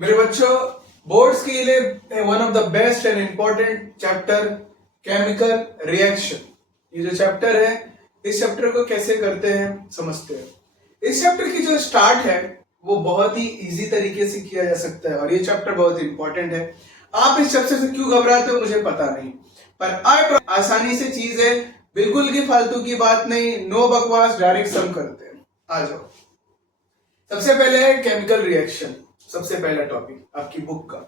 मेरे बच्चों, बोर्ड्स के लिए one of the best and important chapter chemical reaction. ये जो चैप्टर है, इस चैप्टर को कैसे करते हैं समझते हैं। इस चैप्टर की जो स्टार्ट है वो बहुत ही इजी तरीके से किया जा सकता है और ये चैप्टर बहुत इंपॉर्टेंट है। आप इस चैप्टर से क्यों घबराते हो मुझे पता नहीं, पर आसानी से चीज है, बिल्कुल की फालतू की बात नहीं, नो बकवास, डायरेक्ट सम करते हैं। आ जाओ। सबसे पहले है केमिकल रिएक्शन। सबसे पहला टॉपिक आपकी बुक का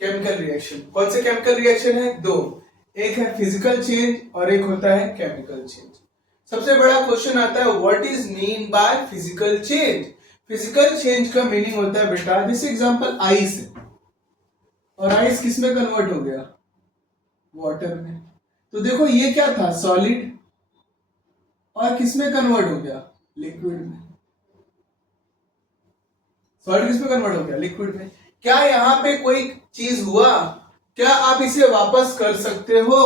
केमिकल रिएक्शन। कौन से केमिकल रिएक्शन है? दो, एक है फिजिकल चेंज और एक होता है केमिकल चेंज। सबसे बड़ा क्वेश्चन आता है what is mean by physical change. Physical change का मीनिंग होता है बेटा, जैसे एग्जांपल आइस है और आइस किस में कन्वर्ट हो गया? वाटर में। तो देखो ये क्या था? सॉलिड, और किस में कन्वर्ट हो गया? लिक्विड में। सॉलिड किस में कन्वर्ट हो गया? लिक्विड में। क्या यहाँ पे कोई चीज हुआ? क्या आप इसे वापस कर सकते हो?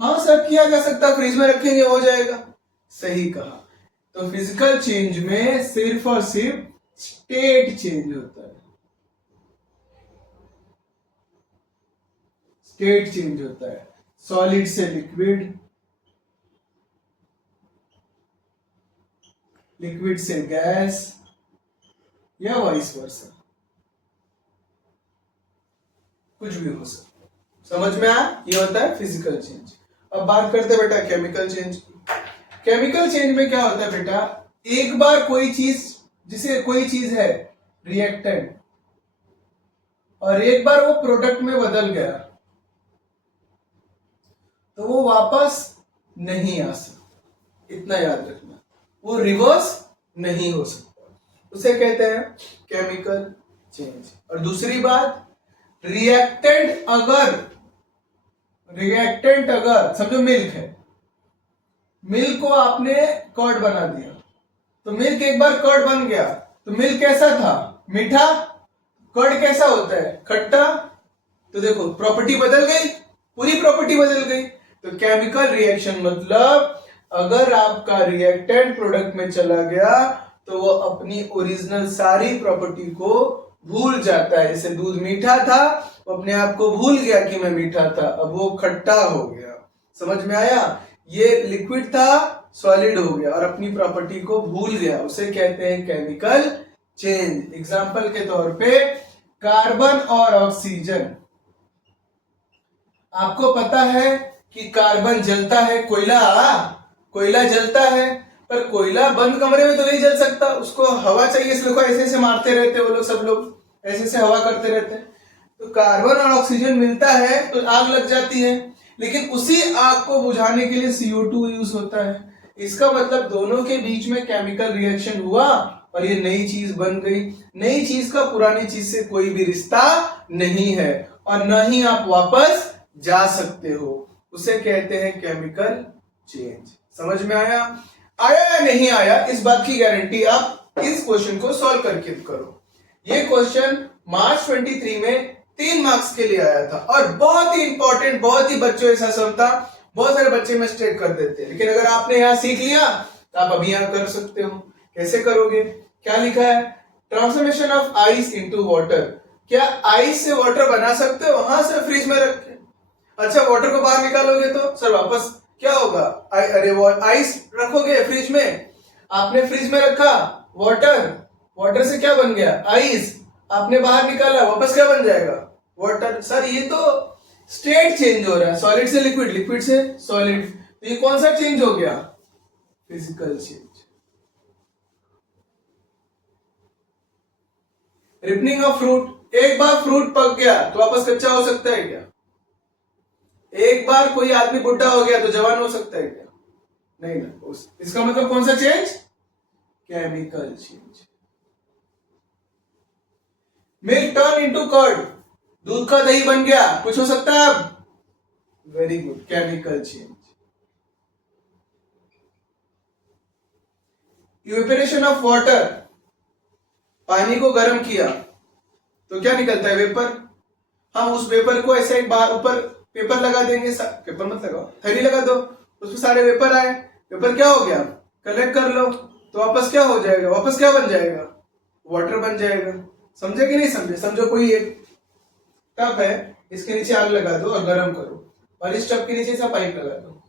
हाँ सर, किया जा सकता, फ्रिज में रखेंगे हो जाएगा। सही कहा। तो फिजिकल चेंज में सिर्फ और सिर्फ स्टेट चेंज होता है। स्टेट चेंज होता है, सॉलिड से लिक्विड, लिक्विड से गैस, या वाइस वर्सा, कुछ भी हो सकता। समझ में आया? ये होता है फिजिकल चेंज। अब बात करते हैं बेटा केमिकल चेंज की। केमिकल चेंज में क्या होता है बेटा, एक बार कोई चीज, जिसे कोई चीज है रिएक्टेंट, और एक बार वो प्रोडक्ट में बदल गया तो वो वापस नहीं आ सकता। इतना याद रखना, वो रिवर्स नहीं हो सकता। उसे कहते हैं केमिकल चेंज। और दूसरी बात, रिएक्टेंट अगर समझो मिल्क है, मिल्क को आपने कर्ड बना दिया, तो मिल्क एक बार कर्ड बन गया तो मिल्क कैसा था? मीठा। कर्ड कैसा होता है? खट्टा। तो देखो प्रॉपर्टी बदल गई, पूरी प्रॉपर्टी बदल गई। तो केमिकल रिएक्शन मतलब अगर आपका रिएक्टेंट प्रोडक्ट में चला गया तो वो अपनी ओरिजिनल सारी प्रॉपर्टी को भूल जाता है। जैसे दूध मीठा था, वो अपने आप को भूल गया कि मैं मीठा था, अब वो खट्टा हो गया। समझ में आया? ये लिक्विड था, सॉलिड हो गया और अपनी प्रॉपर्टी को भूल गया, उसे कहते हैं केमिकल चेंज। एग्जाम्पल के तौर पे कार्बन और ऑक्सीजन। आपको पता है कि कार्बन जलता है, कोयला जलता है, पर कोयला बंद कमरे में तो नहीं जल सकता, उसको हवा चाहिए, इसलिए को ऐसे ऐसे मारते रहते हैं वो लोग, सब लोग ऐसे ऐसे हवा करते रहते हैं। तो कार्बन और ऑक्सीजन मिलता है तो आग लग जाती है, लेकिन उसी आग को बुझाने के लिए CO2 यूज होता है। इसका मतलब दोनों के बीच में केमिकल रिएक्शन हुआ और ये नई चीज बन गई। नई चीज का पुरानी चीज से कोई भी रिश्ता नहीं है और न ही आप वापस जा सकते हो। उसे कहते हैं केमिकल चेंज। समझ में आया? आया या नहीं आया, इस बात की गारंटी आप इस क्वेश्चन को सॉल्व करके करो। ये क्वेश्चन मार्च 23 में 3 मार्क्स के लिए आया था और बहुत ही इंपॉर्टेंट, बहुत ही बच्चों ऐसा समझता, बहुत सारे बच्चे मिस्टेक कर देते हैं, लेकिन अगर आपने यहां सीख लिया तो आप अभी यहां कर सकते हो। कैसे करोगे? क्या लिखा है? Transformation of ice into water. क्या आइस से वाटर बना सकते हो? हाँ सर, फ्रिज में रख के। अच्छा, वाटर को बाहर निकालोगे तो सर वापस क्या होगा? अरे वो आइस रखोगे फ्रिज में, आपने फ्रिज में रखा वाटर, वाटर से क्या बन गया? आइस। आपने बाहर निकाला, वापस क्या बन जाएगा? वाटर। सर ये तो स्टेट चेंज हो रहा है, सॉलिड से लिक्विड, लिक्विड से सॉलिड। तो ये कौन सा चेंज हो गया? Physical change. Ripening of fruit. एक बार फ्रूट पक गया तो वापस कच्चा हो सकता है क्या? एक बार कोई आदमी बुढ़ा हो गया तो जवान हो सकता है क्या? नहीं ना। इसका मतलब कौन सा change? Chemical change. Milk turn into curd. दूध का दही बन गया, कुछ हो सकता है अब? Very good, chemical change. Evaporation of water. पानी को गर्म किया तो क्या निकलता है? वेपर। हम उस वेपर को ऐसे एक बार ऊपर पेपर लगा देंगे, पेपर मत लगाओ, थैली लगा दो, उसमें सारे वेपर आए, वेपर क्या हो गया? कलेक्ट कर लो तो वापस क्या हो जाएगा? वापस क्या बन जाएगा? वाटर बन जाएगा। समझे कि नहीं समझे? समझो कोई एक टब है, इसके नीचे आग लगा दो और गर्म करो, और इस टब के नीचे से पाइप लगा दो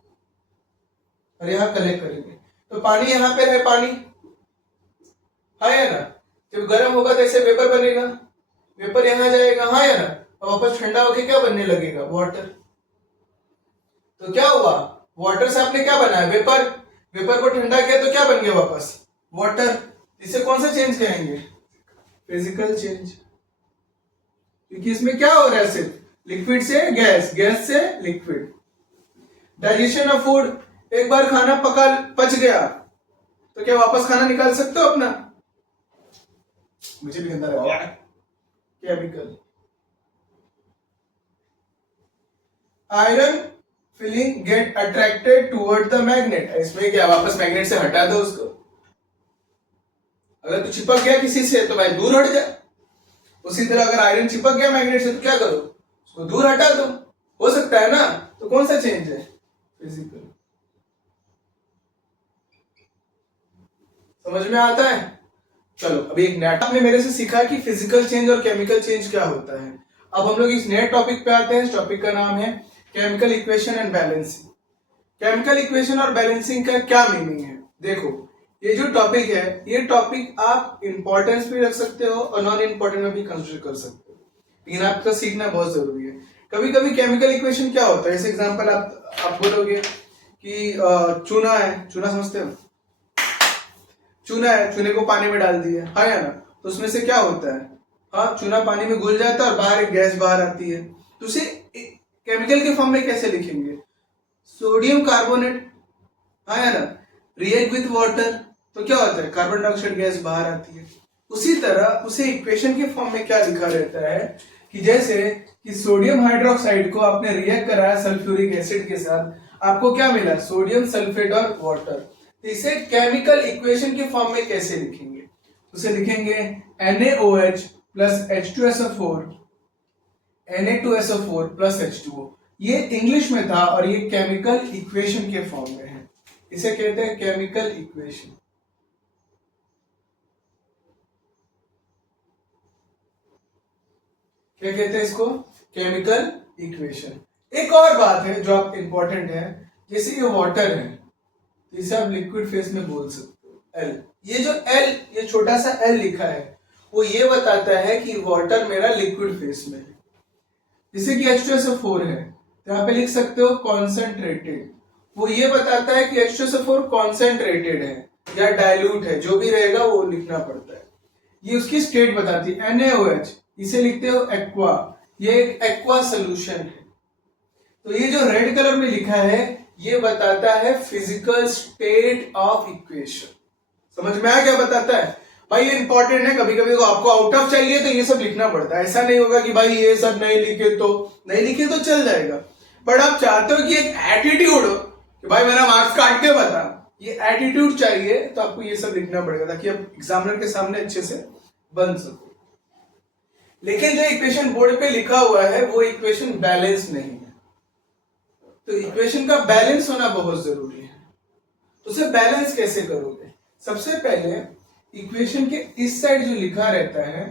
और यहाँ कलेक्ट करेंगे, तो पानी यहाँ पे रहे, पानी हाँ या ना? जब गर्म होगा तो ऐसे वेपर बनेगा, वेपर यहाँ जाएगा, हाँ या ना? और वापस ठंडा होके क्या बनने लगेगा? वाटर। तो क्या हुआ? वाटर से आपने क्या बनाया? वेपर। वेपर को ठंडा किया तो क्या बन गया वापस? वाटर। इसे कौन सा चेंज कहेंगे? Physical change. क्योंकि इसमें क्या हो रहा है? सिर्फ लिक्विड से गैस, गैस से लिक्विड। डाइजेशन ऑफ फूड, एक बार खाना पच गया तो क्या वापस खाना निकाल सकते हो अपना? मुझे भी गंदा लगा chemical. Iron feeling get attracted toward the magnet, इसमें क्या वापस मैग्नेट से हटा दो उसको। अगर तू चिपक गया किसी से तो भाई दूर हट जा। उसी तरह अगर आयरन चिपक गया मैग्नेट से तो क्या करो? उसको दूर हटा दो। हो सकता है ना? तो कौन सा चेंज है? फिजिकल। समझ में आता है? चलो अभी एक नेट आपने मेरे से सीखा कि फिजिकल चेंज और केमिकल चेंज क्या होता है। अब हम लोग इस नए टॉपिक पे आते हैं। इस टॉपिक का नाम है chemical equation and balancing. Chemical equation और बैलेंसिंग का क्या मीनिंग है? देखो, ये जो टॉपिक है, ये टॉपिक आप इंपॉर्टेंस भी रख सकते हो और नॉन इंपॉर्टेंट में भी कंसिडर कर सकते हो, लेकिन आपका सीखना बहुत जरूरी है। कभी कभी केमिकल इक्वेशन क्या होता है, जैसे एग्जांपल आप बोलोगे कि चूना है, चूना समझते हो? चूना है, चूने को पानी में डाल दिया, हाँ या ना? तो उसमें से क्या होता है? हाँ, चूना पानी में घुल जाता है और बाहर एक गैस बाहर आती है। तो उसे केमिकल के फॉर्म में कैसे लिखेंगे? सोडियम कार्बोनेट, हाँ या ना? रिएक्ट विथ वाटर तो क्या होता है? कार्बन डाइऑक्साइड गैस बाहर आती है। उसी तरह उसे इक्वेशन के फॉर्म में क्या लिखा रहता है कि जैसे कि सोडियम हाइड्रोक्साइड को आपने रिएक्ट कराया सल्फ्यूरिक एसिड के साथ, आपको क्या मिला? सोडियम सल्फेट और वाटर। तो इसे केमिकल इक्वेशन के फॉर्म में कैसे लिखेंगे? उसे लिखेंगे NaOH plus H2SO4 Na2SO4 plus H2O। ये इंग्लिश में था और ये केमिकल इक्वेशन के फॉर्म में है। इसे कहते हैं केमिकल इक्वेशन। क्या कहते हैं इसको? Chemical equation. एक और बात है जो आप इंपॉर्टेंट है, जैसे ये वाटर है, इसे आप लिक्विड फेस में बोल सकते हो L। ये जो L, ये छोटा सा L लिखा है, वो ये बताता है कि वाटर मेरा लिक्विड फेस में है। जैसे कि H2SO4 है, तो यहाँ पे लिख सकते हो कॉन्सेंट्रेटेड, वो ये बताता है कि H2SO4 कॉन्सेंट्रेटेड है या डाइल्यूट है, जो भी रहेगा वो लिखना पड़ता है। ये उसकी स्टेट बताती है। NaOH, इसे लिखते हो एक्वा, ये एक एक्वा सोल्यूशन है। तो ये जो रेड कलर में लिखा है, ये बताता है फिजिकल स्टेट ऑफ इक्वेशन। समझ में आया क्या बताता है? भाई ये इंपॉर्टेंट है। कभी कभी तो आपको आउट ऑफ चाहिए तो ये सब लिखना पड़ता है। ऐसा नहीं होगा कि भाई ये सब नहीं लिखे तो चल जाएगा, बट आप चाहते हो कि एक एटीट्यूड हो कि भाई मेरा मार्क्स काट के बता, ये एटीट्यूड चाहिए, तो आपको ये सब लिखना पड़ेगा ताकि आप एग्जामिनर के सामने अच्छे से बन सको। लेकिन जो इक्वेशन बोर्ड पे लिखा हुआ है वो इक्वेशन बैलेंस नहीं है, तो इक्वेशन का बैलेंस होना बहुत जरूरी है। तो उसे बैलेंस कैसे करोगे? सबसे पहले इक्वेशन के इस साइड जो लिखा रहता है,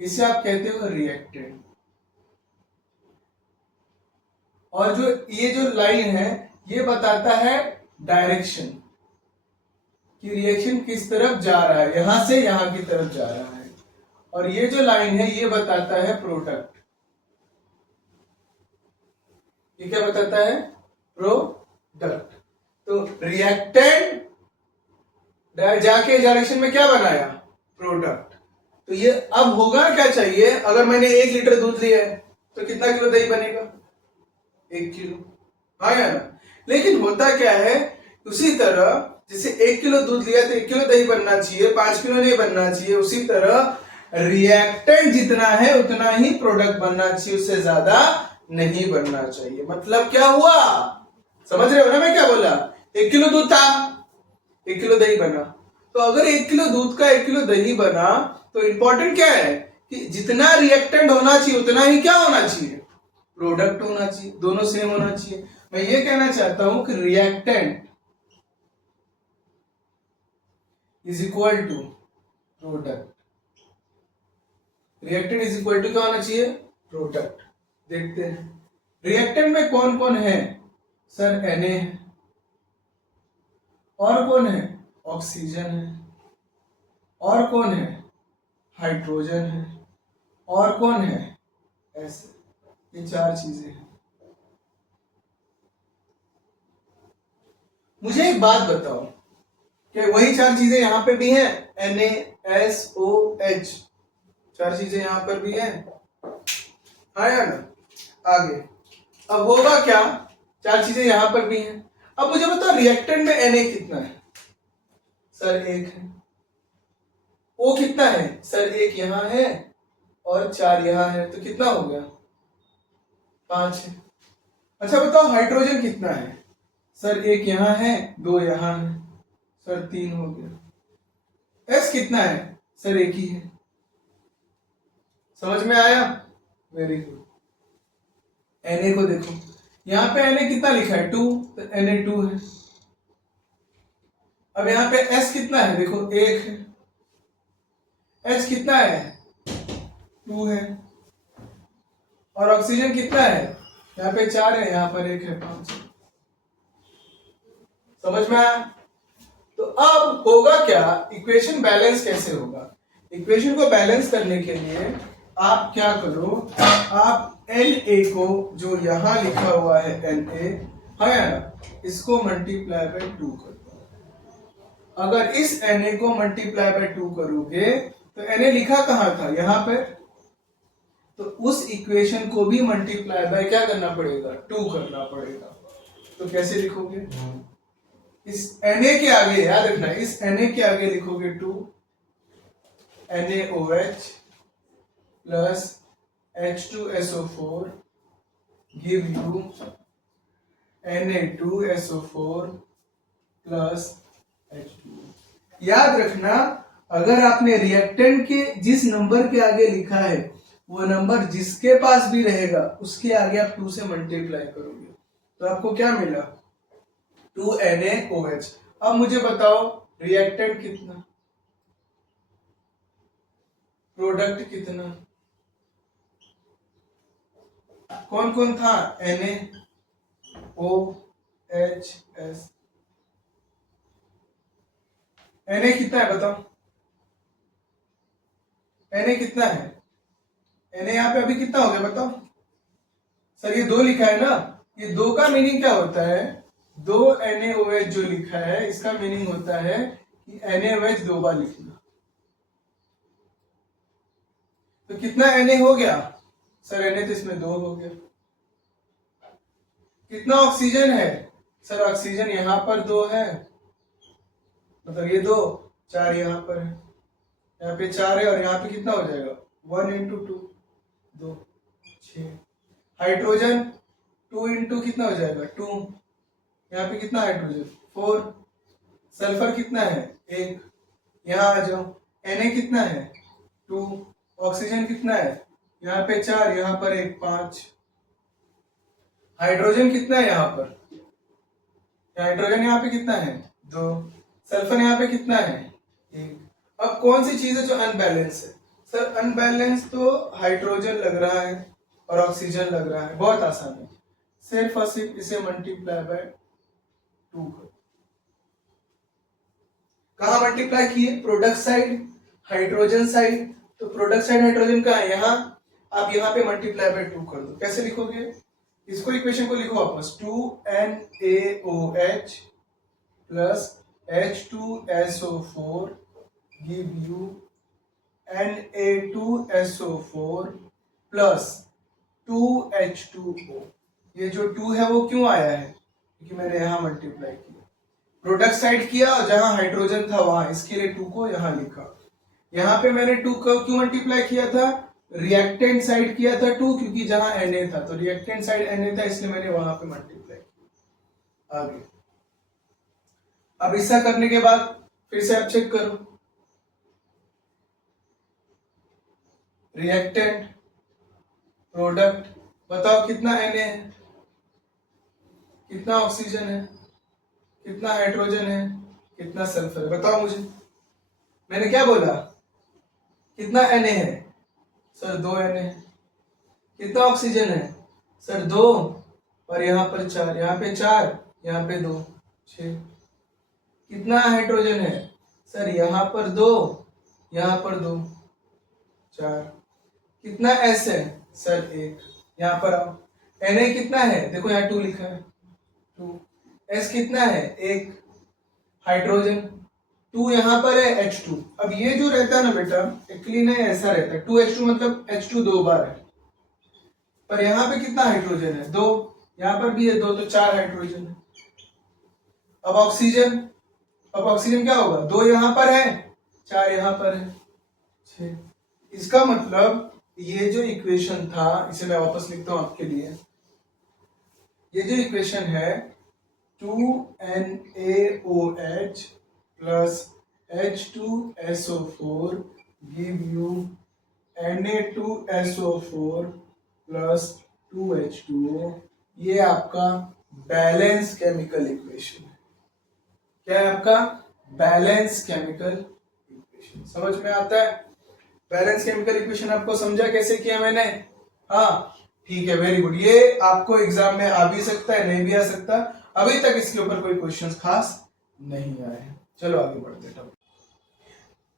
इसे आप कहते हो रिएक्टेंट, और ये जो लाइन है, ये बताता है डायरेक्शन कि रिएक्शन किस तरफ जा रहा है, यहां से यहां की तरफ जा रहा है। और ये जो लाइन है, ये बताता है प्रोडक्ट। ये क्या बताता है? प्रोडक्ट। तो रिएक्टेंट जाके डायरेक्शन में क्या बनाया? प्रोडक्ट। तो ये अब होगा क्या चाहिए? अगर मैंने 1 लीटर दूध लिया है तो कितना किलो दही बनेगा? 1 किलो, हाँ या ना? लेकिन होता क्या है, उसी तरह जैसे 1 किलो दूध लिया तो 1 किलो दही बनना चाहिए, 5 किलो नहीं बनना चाहिए। उसी तरह रिएक्टेंट जितना है उतना ही प्रोडक्ट बनना चाहिए, उससे ज्यादा नहीं बनना चाहिए। मतलब क्या हुआ? समझ रहे हो ना मैं क्या बोला? 1 किलो दूध था, 1 किलो दही बना। तो अगर 1 किलो दूध का 1 किलो दही बना, तो इंपॉर्टेंट क्या है कि जितना रिएक्टेंट होना चाहिए उतना ही क्या होना चाहिए? प्रोडक्ट होना चाहिए। दोनों सेम होना चाहिए। मैं ये कहना चाहता हूं कि reactant is equal to product. Reactant is equal to क्या होना चाहिए, प्रोडक्ट। देखते हैं रिएक्टेंट में कौन कौन है, सर Na है, और कौन है, ऑक्सीजन है, और कौन है, हाइड्रोजन है, और कौन है, ऐसे ये चार चीजें हैं। मुझे एक बात बताओ कि वही चार चीजें यहाँ पे भी हैं, NaSOH, चार चीजें यहाँ पर भी हैं, हाँ या ना। आगे अब होगा क्या, चार चीजें यहाँ पर भी हैं। अब मुझे बताओ रिएक्टेंट में Na कितना है, सर एक है। O कितना है, सर एक यहाँ है और चार यहाँ है, तो कितना हो गया, 5 है। अच्छा बताओ हाइड्रोजन कितना है, सर एक यहाँ है, 2 यहाँ है, सर 3 हो गया। S कितना है, सर एक ही है। समझ में आया, वेरी गुड। Na को देखो, यहाँ पे Na कितना लिखा है, 2, तो Na2 है। अब यहाँ पे S कितना है, देखो 1 है। H कितना है, 2 है। और ऑक्सीजन कितना है, यहाँ पे 4 है, यहाँ पर 1 है, 5 है। समझ में आया। तो अब होगा क्या, इक्वेशन बैलेंस कैसे होगा, इक्वेशन को बैलेंस करने के लिए आप क्या करो, आप Na को जो यहां लिखा हुआ है Na है ना, इसको मल्टीप्लाई बाय 2 कर दो। अगर इस Na को मल्टीप्लाई बाय 2 करोगे तो Na लिखा कहां था, यहां पर, तो उस इक्वेशन को भी मल्टीप्लाई बाय क्या करना पड़ेगा, 2 करना पड़ेगा। तो कैसे लिखोगे, इस Na के आगे, याद रखना, इस Na के आगे लिखोगे 2, NaOH plus H2SO4 give you Na2SO4 plus H2। याद रखना, अगर आपने रिएक्टेंट के जिस नंबर के आगे लिखा है वो नंबर जिसके पास भी रहेगा उसके आगे आप 2 से मल्टीप्लाई करोगे तो आपको क्या मिला, 2NaOH। अब मुझे बताओ रिएक्टेंट कितना, प्रोडक्ट कितना, कौन कौन था, NaOHS। Na कितना है बताओ, Na कितना है, Na यहाँ पे अभी कितना हो गया बताओ, सर ये 2 लिखा है ना, ये 2 का मीनिंग क्या होता है, 2 NaOH जो लिखा है इसका मीनिंग होता है कि NaOH 2 बार लिखना। तो कितना Na हो गया, सर Na तो इसमें 2 हो गया। कितना ऑक्सीजन है, सर ऑक्सीजन यहाँ पर 2 है, मतलब ये 2, 4 यहाँ पर है, यहाँ पे 4 है और यहाँ पे कितना हो जाएगा, 1 इंटू 2, 2, 6। हाइड्रोजन 2 इंटू कितना हो जाएगा, 2, यहाँ पे कितना हाइड्रोजन, 4। सल्फर कितना है, 1, यहाँ आ जाओ। Na कितना है, 2। ऑक्सीजन कितना है, यहाँ पे 4, यहाँ पर 1, 5। हाइड्रोजन कितना है यहाँ पर, हाइड्रोजन यहाँ पे कितना है, 2। सल्फर यहाँ पे कितना है, 1। अब कौन सी चीज है जो अनबैलेंस है, सर अनबैलेंस तो हाइड्रोजन लग रहा है और ऑक्सीजन लग रहा है, बहुत आसान है, सिर्फ और सिर्फ इसे मल्टीप्लाई बाय 2 करो। कहाँ मल्टीप्लाई किए, प्रोडक्ट साइड, हाइड्रोजन साइड, तो प्रोडक्ट साइड हाइड्रोजन कहाँ है, यहाँ, आप यहाँ पे मल्टीप्लाई बाय 2 कर दो। कैसे लिखोगे, इसको इक्वेशन को लिखो वापस, 2NaOH plus H2SO4 give you Na2SO4 plus 2H2O। ये जो 2 है वो क्यों आया है, क्योंकि मैंने यहाँ मल्टीप्लाई किया, प्रोडक्ट साइड किया और जहां हाइड्रोजन था वहां, इसके लिए 2 को यहाँ लिखा। यहाँ पे मैंने 2 को क्यों मल्टीप्लाई किया था, रिएक्टेंट साइड किया था 2, क्योंकि जहां Na था तो रिएक्टेंट साइड Na था, इसलिए मैंने वहां पे मल्टीप्लाई किया। आगे अब ऐसा करने के बाद फिर से आप चेक करो, रिएक्टेंट, प्रोडक्ट, बताओ कितना Na है, कितना ऑक्सीजन है, कितना हाइड्रोजन है, कितना सल्फर है, बताओ मुझे। मैंने क्या बोला, कितना Na है, सर 2 Na। कितना ऑक्सीजन है सर 2, और यहाँ पर 4, यहाँ पे 4, यहाँ पे 2, 6। कितना हाइड्रोजन है सर यहाँ पर 2, यहाँ पर 2, 4। कितना S है सर 1। यहाँ पर आओ, Na कितना है, देखो यहाँ 2 लिखा है 2। S कितना है 1, हाइड्रोजन 2 यहाँ पर है H2। अब ये जो रहता है ना बेटा, एक्चुअली नहीं ऐसा रहता है 2H2 मतलब H2 2 बार है, पर यहाँ पे कितना हाइड्रोजन है 2, यहाँ पर भी है 2, तो 4 हाइड्रोजन है। अब ऑक्सीजन क्या होगा, 2 यहाँ पर है, 4 यहाँ पर है, 6। इसका मतलब ये जो इक्वेशन था, इसे मैं वापस लिखता हूं आपके लिए। ये जो इक्वेशन है 2NaOH plus H2SO4 give you Na2SO4 plus 2H2O। ये आपका बैलेंस केमिकल इक्वेशन है। क्या है आपका बैलेंस केमिकल इक्वेशन, समझ में आता है? बैलेंस केमिकल इक्वेशन आपको समझा कैसे किया मैंने? हाँ ठीक है, वेरी गुड। ये आपको एग्जाम में आ भी सकता है, नहीं भी आ सकता। अभी तक इसके ऊपर कोई क्वेश्चंस खास नहीं आए हैं। चलो आगे बढ़ते हैं।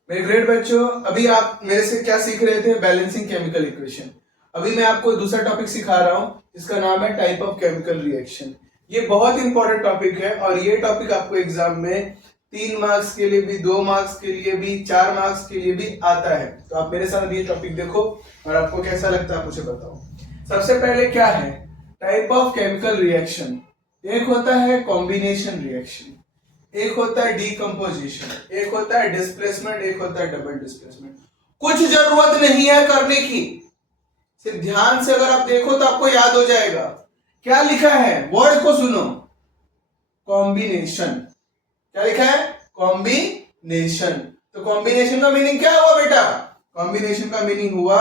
मेरे ग्रेट बच्चों, अभी आप मेरे से क्या सीख रहे थे? Balancing chemical equation. अभी मैं आपको दूसरा टॉपिक सिखा रहा हूं जिसका नाम है टाइप ऑफ केमिकल रिएक्शन। ये बहुत इंपॉर्टेंट टॉपिक है और ये टॉपिक आपको एग्जाम में 3 मार्क्स के लिए भी, 2 मार्क्स के लिए भी, 4 मार्क्स के लिए भी आता है। तो आप मेरे साथ ये टॉपिक देखो और आपको कैसा लगता है आप मुझे बताओ। सबसे पहले क्या है टाइप ऑफ केमिकल रिएक्शन? एक होता है कॉम्बिनेशन रिएक्शन, एक होता है डीकंपोजिशन, एक होता है डिस्प्लेसमेंट, एक होता है डबल डिस्प्लेसमेंट। कुछ जरूरत नहीं है करने की, सिर्फ ध्यान से अगर आप देखो तो आपको याद हो जाएगा। क्या लिखा है, वर्ड को सुनो, कॉम्बिनेशन। क्या लिखा है? कॉम्बिनेशन। तो कॉम्बिनेशन का मीनिंग क्या हुआ बेटा? कॉम्बिनेशन का मीनिंग हुआ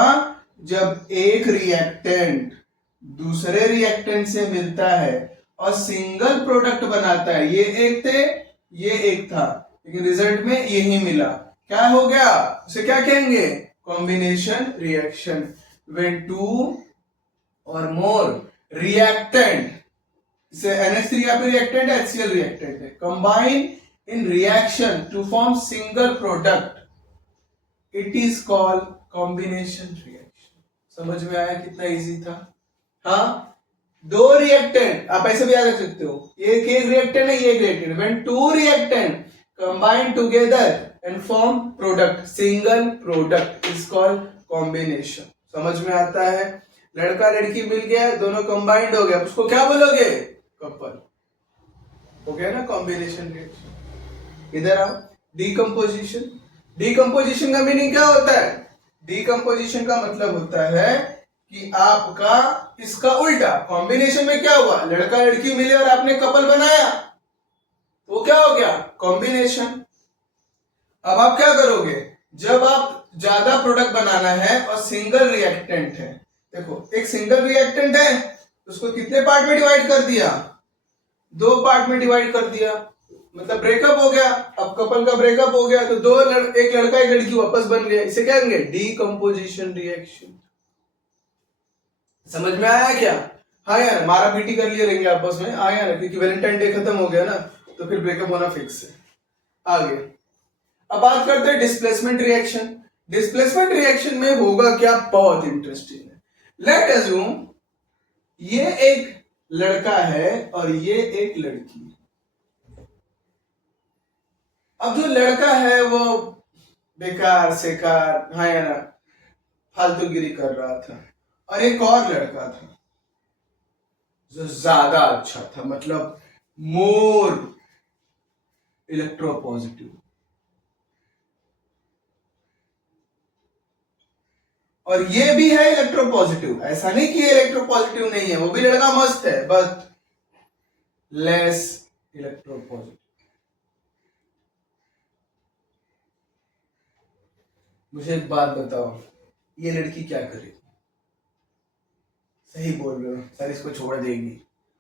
जब एक रिएक्टेंट दूसरे रिएक्टेंट से मिलता है और सिंगल प्रोडक्ट बनाता है। ये एक थे, ये एक था, लेकिन रिजल्ट में यही मिला। क्या हो गया? उसे क्या कहेंगे? Combination reaction. व्हेन 2 और मोर रिएक्टेंट, इसे NH3 या फिर रिएक्टेंट है, HCl रिएक्टेंट है, combine in reaction to form single product, it is called combination reaction। समझ में आया कितना इजी था? हाँ, 2 रिएक्टेंट आप ऐसे भी याद रख सकते हो, एक रिएक्टेंट है, ये एक reactant. when 2 reactant combine together and form product, single product is called combination। समझ में आता है? लड़का लड़की मिल गया, दोनों कंबाइंड हो गया, उसको क्या बोलोगे? कपल हो गया ना, कॉम्बिनेशन रिएक्शन। इधर आओ, डीकंपोजिशन। डीकंपोजिशन का मीनिंग क्या होता है? डीकंपोजिशन का मतलब होता है कि आपका इसका उल्टा। कॉम्बिनेशन में क्या हुआ? लड़का लड़की मिले और आपने कपल बनाया, वो क्या हो गया? कॉम्बिनेशन। अब आप क्या करोगे? जब आप ज्यादा प्रोडक्ट बनाना है और सिंगल रिएक्टेंट है, देखो एक सिंगल रिएक्टेंट है, उसको कितने पार्ट में डिवाइड कर दिया? 2 पार्ट में डिवाइड कर दिया, मतलब ब्रेकअप हो गया। अब कपल का ब्रेकअप हो गया तो एक लड़का एक लड़की वापस बन गया, इसे क्या कहेंगे? Decomposition reaction. समझ में आया क्या? हाँ यार, मारा पीटी कर लिए रहेंगे आपस में, आया ना, क्योंकि वैलेंटाइन डे खत्म हो गया ना, तो फिर ब्रेकअप होना फिक्स है। आगे अब बात करते हैं डिस्प्लेसमेंट रिएक्शन। डिस्प्लेसमेंट रिएक्शन में होगा क्या? बहुत इंटरेस्टिंग है। लेट अज्यूम ये एक लड़का है और ये एक लड़की। अब जो लड़का है वो बेकार सेकार, हाँ या ना, फालतूगिरी कर रहा था, और एक और लड़का था जो ज्यादा अच्छा था, मतलब मोर इलेक्ट्रोपॉजिटिव। और ये भी है इलेक्ट्रोपॉजिटिव, ऐसा नहीं कि इलेक्ट्रोपॉजिटिव नहीं है, वो भी लड़का मस्त है, बट लेस इलेक्ट्रोपॉजिटिव। मुझे एक बात बताओ, ये लड़की क्या करेगी? सही बोल रहे हो सर, इसको छोड़ देगी।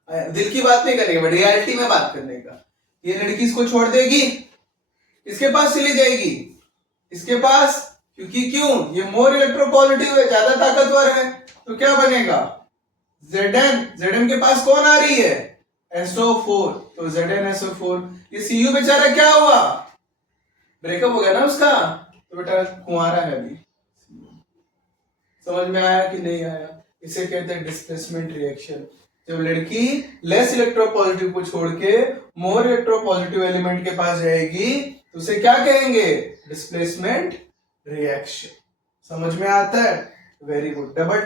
दिल की बात नहीं करेगी, बट रियलिटी में बात करने का। ये लड़की इसको छोड़ देगी, इसके पास चली जाएगी, इसके पास, क्योंकि क्यों, ये मोर इलेक्ट्रोपॉजिटिव है, ज्यादा ताकतवर है, तो क्या बनेगा Zn के पास कौन आ रही है SO4, तो ZnSO4। ये Cu बेचारा क्या हुआ, ब्रेकअप हो गया ना उसका, तो बेटा कुंवारा है अभी। समझ में आया कि नहीं आया? इसे कहते हैं डिस्प्लेसमेंट रिएक्शन। जब लड़की लेस इलेक्ट्रोपॉजिटिव को छोड़ के मोर इलेक्ट्रोपॉजिटिव एलिमेंट के पास जाएगी तो उसे क्या कहेंगे, डिस्प्लेसमेंट रिएक्शन। समझ में आता है? Very good. डबल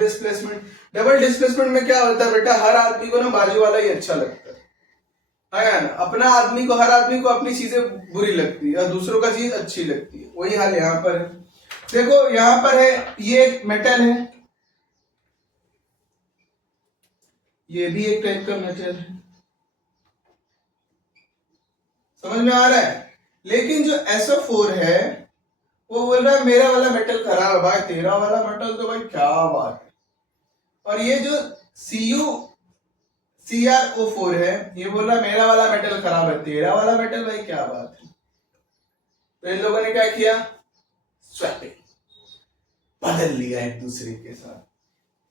डिस्प्लेसमेंट में क्या होता है बेटा, हर आदमी को ना बाजू वाला ही अच्छा लगता है ना? अपना आदमी को, हर आदमी को अपनी चीजें बुरी लगती है और दूसरों का चीज अच्छी लगती है। वही हाल यहाँ पर है। देखो यहाँ पर है, ये एक मेटल है, ये भी एक टाइप का मेटल है, समझ में आ रहा है? लेकिन जो SO4 है वो बोल रहा है मेरा वाला मेटल खराब है भाई, तेरा वाला मेटल तो भाई क्या बात है। और ये जो CrO4 है ये बोल रहा है मेरा वाला मेटल खराब है, तेरा वाला मेटल भाई क्या बात है। तो इन लोगों ने क्या किया, स्वैपिंग, बदल लिया एक दूसरे के साथ।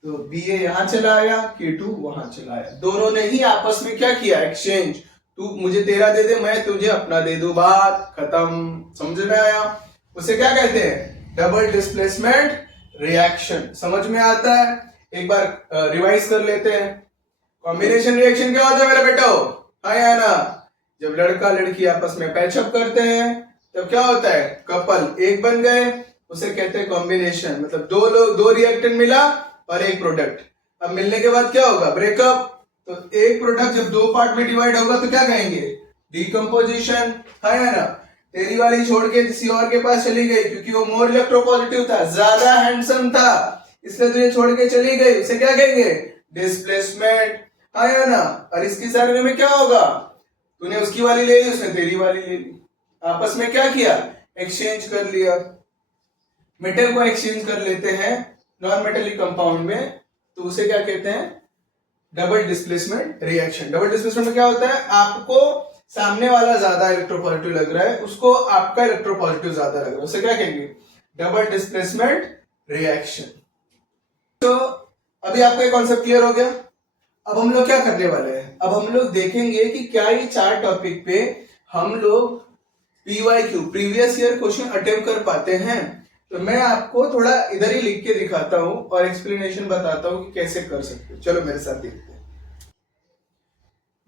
तो Ba यहां चला आया, K2 वहां चला आया, दोनों ने ही आपस में क्या किया, एक्सचेंज। तू मुझे तेरा दे दे, मैं तुझे अपना दे दूं, बात खत्म। समझ में आया? उसे क्या कहते हैं, डबल डिस्प्लेसमेंट रिएक्शन। समझ में आता है? एक बार रिवाइज कर लेते हैं। कॉम्बिनेशन रिएक्शन क्या होता है मेरे बेटो, हाँ या ना? जब लड़का लड़की आपस में पैचअप करते हैं तब क्या होता है, कपल एक बन गए, उसे कहते हैं कॉम्बिनेशन। मतलब दो रिएक्टेंट मिला और एक प्रोडक्ट। अब मिलने के बाद क्या होगा, ब्रेकअप। तो एक प्रोडक्ट जब दो पार्ट में डिवाइड होगा तो क्या कहेंगे, डिकम्पोजिशन, है ना? तेरी वाली छोड़ के किसी और के पास चली गई क्योंकि वो मोर इलेक्ट्रोपॉजिटिव था, ज्यादा हैंडसम था, इसलिए तुझे छोड़ के चली गई, उसे क्या कहेंगे, डिस्प्लेसमेंट, है ना? और इसकी सर्वे में क्या होगा, तूने उसकी वाली ले ली, उसने तेरी वाली ले ली, आपस में क्या किया, एक्सचेंज कर लिया। मेटल को एक्सचेंज कर लेते हैं नॉन मेटेलिक कंपाउंड में, तो उसे क्या कहते हैं, double displacement reaction. Double displacement में क्या होता है, आपको सामने वाला ज्यादा इलेक्ट्रोपॉजिटिव लग रहा है, उसको आपका इलेक्ट्रोपॉजिटिव ज्यादा लग रहा है, उसे क्या कहेंगे, डबल डिस्प्लेसमेंट रिएक्शन। तो अभी आपको ये कॉन्सेप्ट क्लियर हो गया। अब हम लोग क्या करने वाले हैं, अब हम लोग देखेंगे कि क्या ये चार टॉपिक पे हम लोग PYQ previous year question attempt कर पाते हैं। तो मैं आपको थोड़ा इधर ही लिख के दिखाता हूं और एक्सप्लेनेशन बताता हूं कि कैसे कर सकते हो। चलो मेरे साथ देखते हैं।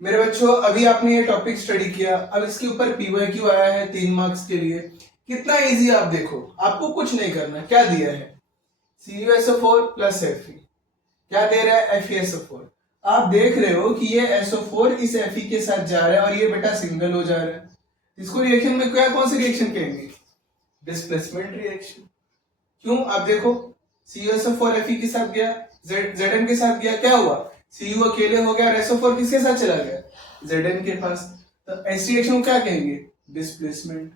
मेरे बच्चों अभी आपने ये टॉपिक स्टडी किया, अब इसके ऊपर PYQ आया है 3 मार्क्स के लिए। कितना इजी, आप देखो, आपको कुछ नहीं करना। क्या दिया है, CuSO4 प्लस Fe, क्या दे रहा है, FeSO4। आप देख रहे हो कि ये SO4 इस Fe के साथ जा रहा है और ये बेटा सिंगल हो जा रहा है। इसको रिएक्शन में क्या, कौन सी रिएक्शन कहेंगे, डिस्प्लेसमेंट रिएक्शन। क्यों, आप देखो CuSO4 Fe के साथ गया, Zn के साथ गया, क्या हुआ, Cu अकेले हो गया और SO4 किसके साथ चला गया, Zn के पास। तो ऐसी रिएक्शन को क्या कहेंगे, डिस्प्लेसमेंट।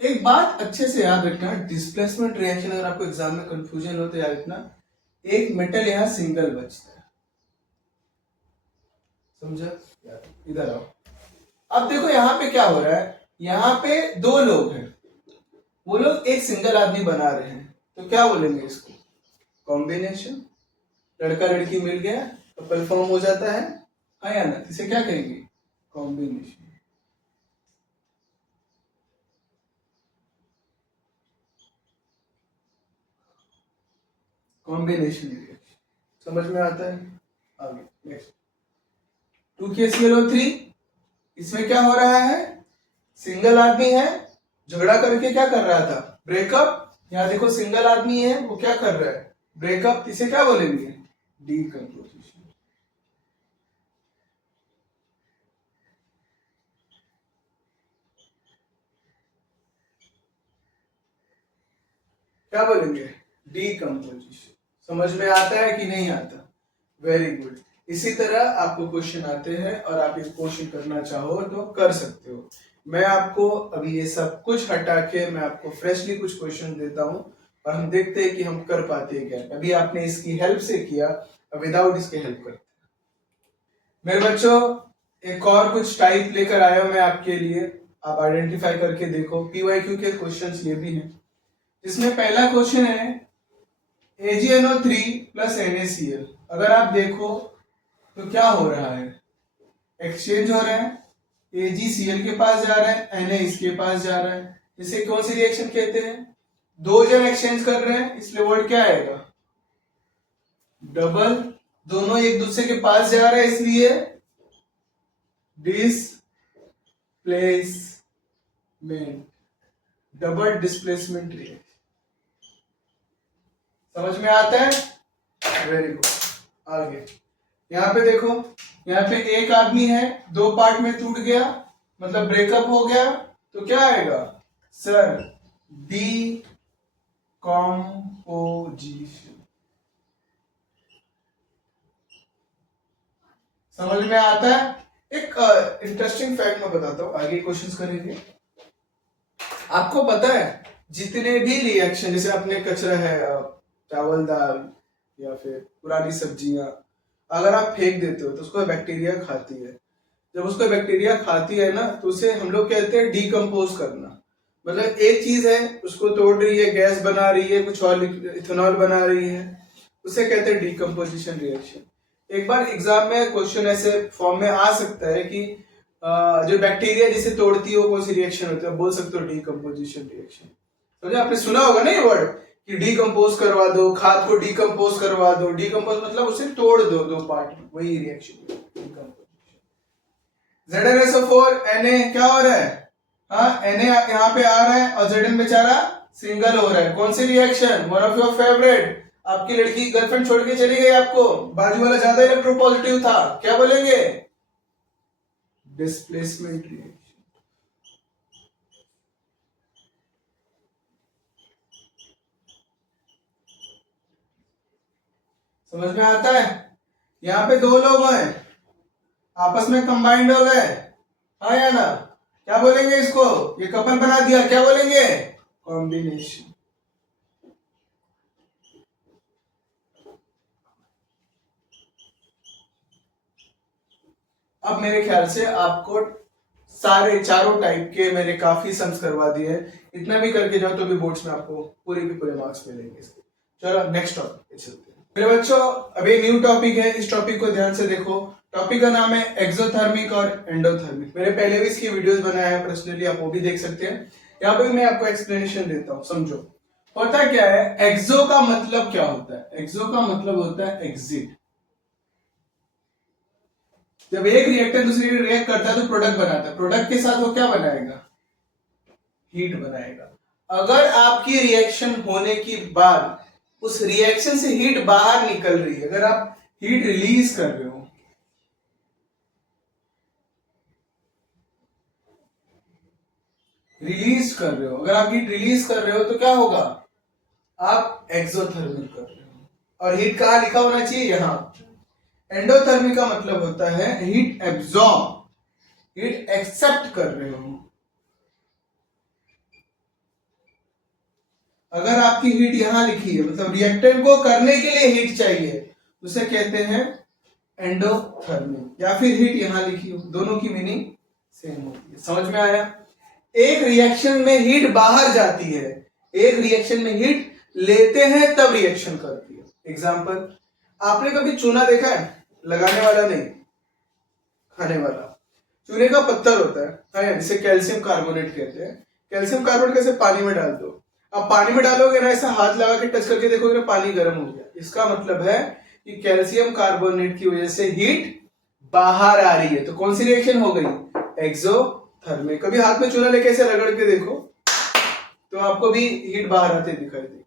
एक बात अच्छे से याद रखना, डिस्प्लेसमेंट रिएक्शन अगर आपको एग्जाम में कंफ्यूजन हो तो याद रखना, एक मेटल यहां सिंगल बचता है, समझा? इधर आओ। अब देखो यहाँ पे क्या हो रहा है, यहाँ पे दो लोग हैं, वो लोग एक सिंगल आदमी बना रहे हैं, तो क्या बोलेंगे इसको, कॉम्बिनेशन। लड़का लड़की मिल गया, कपल फॉर्म हो जाता है, हाँ या ना? इसे क्या कहेंगे, कॉम्बिनेशन। कॉम्बिनेशन रिएक्शन, समझ में आता है? आगे नेक्स्ट 2KClO3, इसमें क्या हो रहा है, सिंगल आदमी है, झगड़ा करके क्या कर रहा था, ब्रेकअप। यहां देखो सिंगल आदमी है, वो क्या कर रहा है, ब्रेकअप। इसे क्या बोलेंगे, डीकंपोजिशन। क्या बोलेंगे, डीकंपोजिशन। समझ में आता है कि नहीं आता? Very good. इसी तरह आपको क्वेश्चन आते हैं और आप इस क्वेश्चन करना चाहो तो कर सकते हो। मैं आपको अभी ये सब कुछ हटा के मैं आपको फ्रेशली कुछ क्वेश्चन देता हूं और हम देखते हैं कि हम कर पाते हैं क्या। अभी आपने इसकी हेल्प से किया, विदाउट इसके हेल्प करते। मेरे बच्चों एक और कुछ टाइप लेकर आया हूं मैं आपके लिए, आप आइडेंटिफाई करके देखो। पीवाईक्यू के क्वेश्चंस ये भी हैं, जिसमें पहला क्वेश्चन है AgNO3 प्लस NaCl। अगर आप देखो तो क्या हो रहा है, एक्सचेंज हो रहा है, AgCl के पास जा रहा है, Na इसके पास जा रहा है। इसे कौन सी रिएक्शन कहते हैं? दो जन एक्सचेंज कर रहे हैं, इसलिए वर्ड क्या आएगा? डबल। दोनों एक दूसरे के पास जा रहे हैं, इसलिए डिस्प्लेसमेंट, डबल डिस्प्लेसमेंट रिएक्शन। समझ में आता है? Very good. आगे यहाँ पे देखो, यहाँ पे एक आदमी है, दो पार्ट में टूट गया, मतलब ब्रेकअप हो गया, तो क्या आएगा सर? डीकॉम्पोजिशन। समझ में आता है? एक इंटरेस्टिंग फैक्ट मैं बताता हूं, आगे क्वेश्चंस करेंगे। आपको पता है जितने भी रिएक्शन, जैसे अपने कचरा है, चावल दाल या फिर पुरानी सब्जियां, अगर आप फेंक देते हो तो उसको बैक्टीरिया खाती है। जब उसको बैक्टीरिया खाती है ना, तो उसे हम लोग कहते हैं डीकम्पोज करना। मतलब एक चीज है, उसको तोड़ रही है, गैस बना रही है, कुछ और इथेनॉल बना रही है, उसे कहते हैं डीकम्पोजिशन रिएक्शन। एक बार एग्जाम में क्वेश्चन ऐसे फॉर्म में आ सकता है कि जो बैक्टीरिया जिसे तोड़ती हो कौन सी रिएक्शन होती है, बोल सकते हो डीकम्पोजिशन रिएक्शन। समझे? आपने सुना होगा ना ये वर्ड कि डीकम्पोज करवा दो, खाद को डीकम्पोज करवा दो। डीकम्पोज मतलब उसे तोड़ दो दो पार्ट में, वही रिएक्शन ZnSO4 Na क्या हो रहा है? हाँ, Na यहाँ पे आ रहा है और Zn बेचारा सिंगल हो रहा है। कौन सी reaction? One of your favourite. आपकी लड़की गर्लफ्रेंड छोड़ के चली गई आपको, बाजू वाला ज्यादा इलेक्ट्रोपॉजिटिव था, क्या बोलेंगे? Displacement reaction. समझ में आता है? यहाँ पे दो लोग हैं, आपस में कंबाइंड हो गए, हाँ या ना? क्या बोलेंगे इसको? ये कपल बना दिया, क्या बोलेंगे? कॉम्बिनेशन। अब मेरे ख्याल से आपको सारे चारों टाइप के मैंने काफी सम्स करवा दिए हैं। इतना भी करके जाओ तो भी बोर्ड्स में आपको पूरे के पूरे मार्क्स मिलेंगे इसके। चलो नेक्स्ट टॉपिक पे चलते हैं मेरे बच्चों। अभी न्यू टॉपिक है, इस टॉपिक को ध्यान से देखो। टॉपिक का नाम है एक्सोथर्मिक और एंडोथर्मिक। मैंने पहले भी इसकी वीडियोस बनाया है पर्सनली, आप वो भी देख सकते हैं। यहाँ पे मैं आपको एक्सप्लेनेशन देता हूँ, समझो। होता क्या है, एक्सो का मतलब क्या होता है? एक्सो का मतलब होता है एग्जिट। जब एक रिएक्टर दूसरे रिएक्ट करता है तो प्रोडक्ट बनाता है, प्रोडक्ट के साथ वो क्या बनाएगा? हीट बनाएगा। अगर आपकी रिएक्शन होने के बाद उस रिएक्शन से हीट बाहर निकल रही है, अगर आप हीट रिलीज कर रहे हो, अगर आप हीट रिलीज कर रहे हो तो क्या होगा? आप एक्सोथर्मिक कर रहे हो। और हीट कहां लिखा होना चाहिए? यहां। एंडोथर्मिक का मतलब होता है हीट एब्जॉर्ब, हीट एक्सेप्ट कर रहे हो। अगर आपकी हीट यहां लिखी है, मतलब रिएक्टेंट को करने के लिए हीट चाहिए, उसे कहते हैं एंडोथर्मिक। या फिर हीट यहां लिखी हो, दोनों की मीनिंग सेम होती है। समझ में आया? एक रिएक्शन में हीट बाहर जाती है, एक रिएक्शन में हीट लेते हैं तब रिएक्शन करती है। एग्जाम्पल, आपने कभी चूना देखा है? लगाने वाला नहीं, खाने वाला। चूने का पत्थर होता है, जिसे कैल्शियम कार्बोनेट कहते हैं। कैल्शियम कार्बोनेट कैसे? पानी में डाल दो। अब पानी में डालोगे ना, ऐसा हाथ लगा के टच करके देखोगे ना, पानी गर्म हो गया। इसका मतलब है कि कैल्शियम कार्बोनेट की वजह से हीट बाहर आ रही है। तो कौन सी रिएक्शन हो गई? एक्सोथर्मिक। कभी हाथ में चूना लेके ऐसे रगड़ के देखो तो आपको भी हीट बाहर आते दिखाई देगी।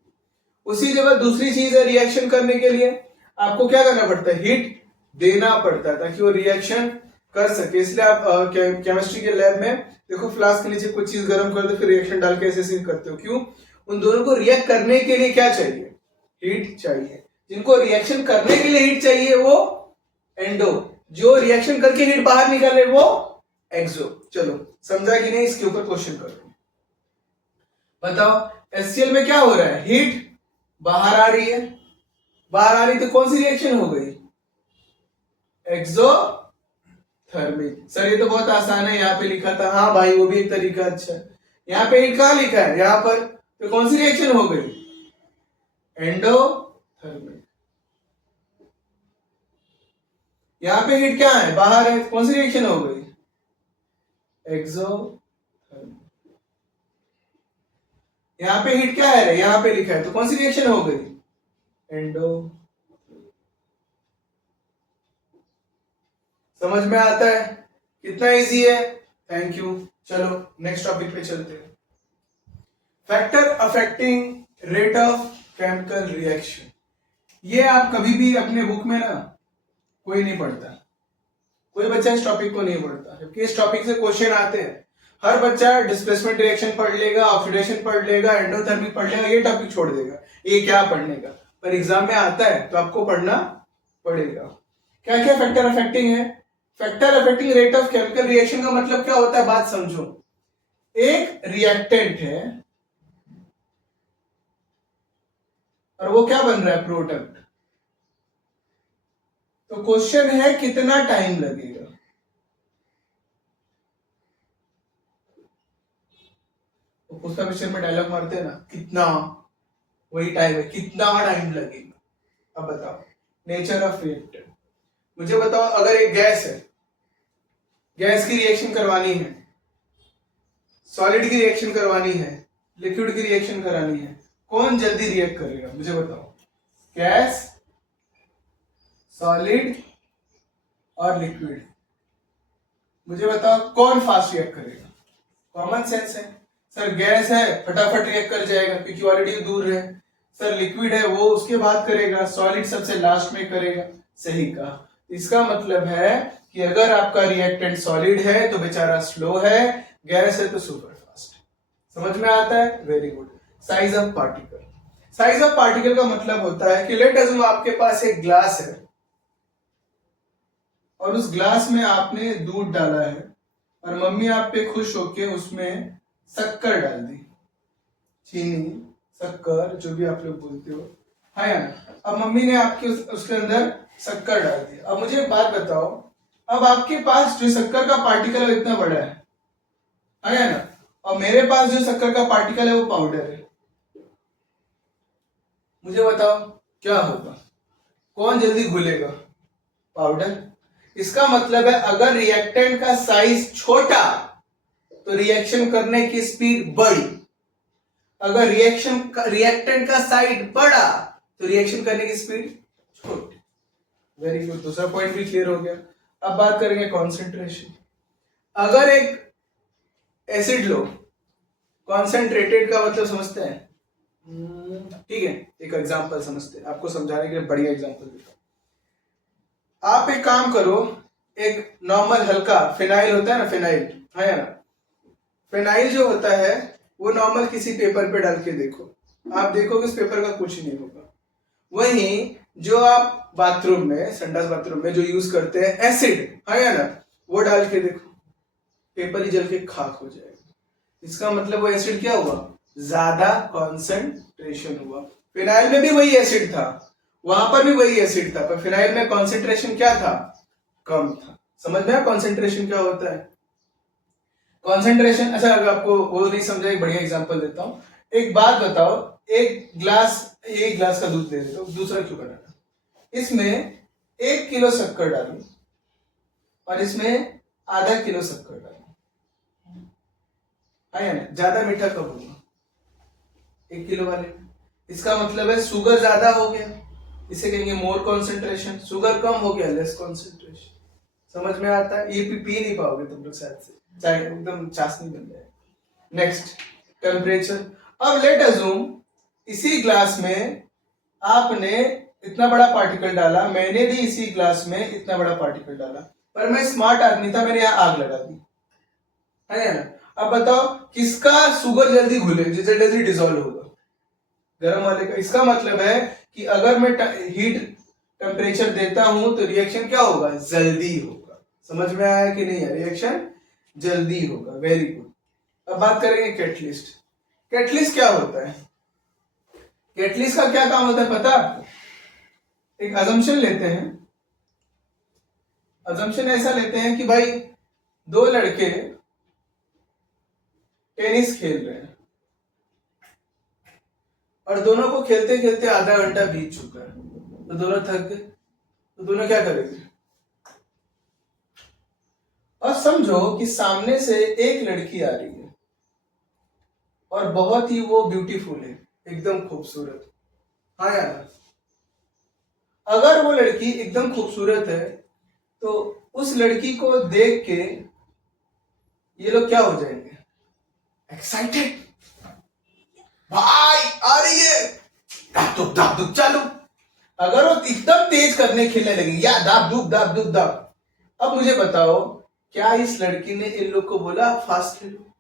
उसी जगह दूसरी चीज है, रिएक्शन करने के लिए आपको क्या करना पड़ता है? हीट देना पड़ता है ताकि वो रिएक्शन कर सके। इसलिए आप केमिस्ट्री के लैब में देखो, फ्लास्क के नीचे कुछ चीज गर्म कर दो, फिर रिएक्शन डाल के ऐसे करते हो। क्यों? उन दोनों को रिएक्ट करने के लिए क्या चाहिए? हीट चाहिए। जिनको रिएक्शन करने के लिए हीट चाहिए वो एंडो, जो रिएक्शन करके हीट बाहर निकाले वो एक्सो। चलो समझा कि नहीं? इसके ऊपर क्वेश्चन करो। बताओ HCl में क्या हो रहा है? हीट बाहर आ रही है, बाहर आ रही तो कौन सी रिएक्शन हो गई? Exothermic thermic. सर ये तो बहुत आसान है, यहाँ पे लिखा था। हाँ भाई वो भी एक तरीका अच्छा है। यहाँ पे हीट कहाँ लिखा है, यहाँ पर, तो कौन सी रिएक्शन हो गई, एंडोथर्मिक। यहाँ पे हीट क्या है, बाहर है, कौन सी रिएक्शन हो गई, एक्सोथर्मिक। यहाँ पे हीट क्या है, यहाँ पे लिखा है, तो कौन सी रिएक्शन हो गई, एंडो। समझ में आता है, कितना इजी है। Thank you. चलो नेक्स्ट टॉपिक पे चलते हैं। Factor affecting rate of chemical reaction. ये आप कभी भी अपने बुक में ना कोई नहीं पढ़ता, कोई बच्चा इस टॉपिक को नहीं पढ़ता, जबकि इस टॉपिक से क्वेश्चन आते हैं। हर बच्चा डिस्प्लेसमेंट रिएक्शन पढ़ लेगा, ऑक्सीडेशन पढ़ लेगा, एंडोथर्मिक पढ़ लेगा, ये टॉपिक छोड़ देगा, ये क्या पढ़ने का। पर एग्जाम में आता है तो आपको पढ़ना पड़ेगा। क्या क्या फैक्टर अफेक्टिंग है। Factor affecting rate of chemical reaction का मतलब क्या होता है, बात समझो। एक रिएक्टेंट है और वो क्या बन रहा है, प्रोडक्ट। तो क्वेश्चन है कितना टाइम लगेगा। तो उसका पिक्चर में डायलॉग मारते हैं ना, कितना, वही टाइम है, कितना टाइम लगेगा। अब बताओ नेचर ऑफ रिएक्टेंट। मुझे बताओ, अगर एक गैस है, गैस की रिएक्शन करवानी है, सॉलिड की रिएक्शन करवानी है, लिक्विड की रिएक्शन करानी है, कौन जल्दी रिएक्ट करेगा, मुझे बताओ। गैस, सॉलिड और लिक्विड, मुझे बताओ कौन फास्ट रिएक्ट करेगा। कॉमन सेंस है। सर गैस है, फटाफट रिएक्ट कर जाएगा क्योंकि ऑलरेडी दूर है। सर लिक्विड है, वो उसके बाद करेगा, सॉलिड सबसे लास्ट में करेगा। सही कहा। इसका मतलब है कि अगर आपका रिएक्टेंट सॉलिड है तो बेचारा स्लो है, गैस है तो सुपर फास्ट। समझ में आता है, very good. Size of particle. Size of particle का मतलब होता है कि लेट अज्यूम आपके पास एक ग्लास है और उस ग्लास में आपने दूध डाला है और मम्मी आप पे खुश होके उसमें शक्कर डाल दी, चीनी, शक्कर, जो भी आप लोग बोलते हो, है ना। अब मम्मी ने आपके उसके अंदर शक्कर डाल दिया। अब मुझे एक बात बताओ, अब आपके पास जो शक्कर का पार्टिकल है इतना बड़ा है ना, और मेरे पास जो शक्कर का पार्टिकल है वो पाउडर है। मुझे बताओ क्या होगा, कौन जल्दी घुलेगा, पाउडर। इसका मतलब है अगर रिएक्टेंट का साइज छोटा तो रिएक्शन करने की स्पीड बड़ी, अगर रिएक्टेंट का साइज बड़ा तो रिएक्शन करने की स्पीड छोटी। वेरी गुड, दूसरा पॉइंट भी क्लियर हो गया। अब बात करेंगे कॉन्सेंट्रेशन। अगर एक एसिड लो, कॉन्सेंट्रेटेड का मतलब समझते हैं, ठीक है, एक एग्जांपल समझते हैं, आपको समझाने के लिए बढ़िया एग्जांपल देता हूं। आप एक काम करो, एक नॉर्मल हल्का फिनाइल होता है ना, फिनाइल है ना, फिनाइल जो होता है वो नॉर्मल किसी पेपर पे डाल के देखो, आप देखोगे उस पेपर का कुछ नहीं होगा। वहीं जो आप बाथरूम में, संडास बाथरूम में जो यूज करते हैं एसिड, है ना, वो डाल के देखो, पेपर ही जल के खाक हो जाएगा। इसका मतलब वो एसिड क्या हुआ, ज्यादा कॉन्सेंट्रेशन हुआ। फिनाइल में भी वही एसिड था, वहां पर भी वही एसिड था, पर फिनाइल में कॉन्सेंट्रेशन क्या था, कम था। समझ में आया कॉन्सेंट्रेशन क्या होता है। कॉन्सेंट्रेशन, अच्छा अगर आपको वो नहीं समझा, एक बढ़िया एग्जांपल देता हूं। एक बात बताओ, एक गिलास का दूध दे देता हूं, दूसरा क्यों बनाना, इसमें 1 किलो शक्कर डालू और इसमें आधा किलो शक्कर डालू, है ना, ज्यादा मीठा कब होगा, 1 किलो वाले। इसका मतलब है शुगर ज्यादा हो गया, इसे कहेंगे मोर कॉन्सेंट्रेशन। शुगर कम हो गया, लेस कॉन्सेंट्रेशन। समझ में आता है, ये पी नहीं पाओगे तुम लोग शायद से, चाहे एकदम चाशनी बन जाए। Next temperature. अब लेट अज्यूम इसी ग्लास में आपने इतना बड़ा पार्टिकल डाला, मैंने भी इसी ग्लास में इतना बड़ा पार्टिकल डाला, पर मैं स्मार्ट आदमी था, मैंने यहाँ आग लगा दी, है ना। अब बताओ किसका शुगर जल्दी घुले, जल्दी डिसॉल्व होगा, गर्म वाले का। इसका मतलब है कि अगर मैं हीट टेम्परेचर देता हूं तो रिएक्शन क्या होगा, जल्दी होगा। समझ में आया कि नहीं है, रिएक्शन जल्दी होगा। Very good. अब बात करेंगे कैटलिस्ट। कैटलिस्ट क्या होता है, कैटलिस्ट का क्या काम होता है पता आपको। एक अजम्पशन लेते हैं, अजम्पशन ऐसा लेते हैं कि भाई दो लड़के टेनिस खेल रहे हैं और दोनों को खेलते खेलते आधा घंटा बीत चुका है, तो दोनों थक गए, तो दोनों क्या करेंगे? और समझो कि सामने से एक लड़की आ रही है और बहुत ही वो ब्यूटीफुल है, एकदम खूबसूरत। हाँ यार, अगर वो लड़की एकदम खूबसूरत है तो उस लड़की को देख के ये लोग क्या हो जाएंगे? एक्साइटेड, भाई आ रही है, दाब दुब चालू। अगर वो एकदम तेज करने खेलने लगी, या दाब दुब। अब मुझे बताओ, क्या इस लड़की ने इन लोग को बोला फास्ट खेलो?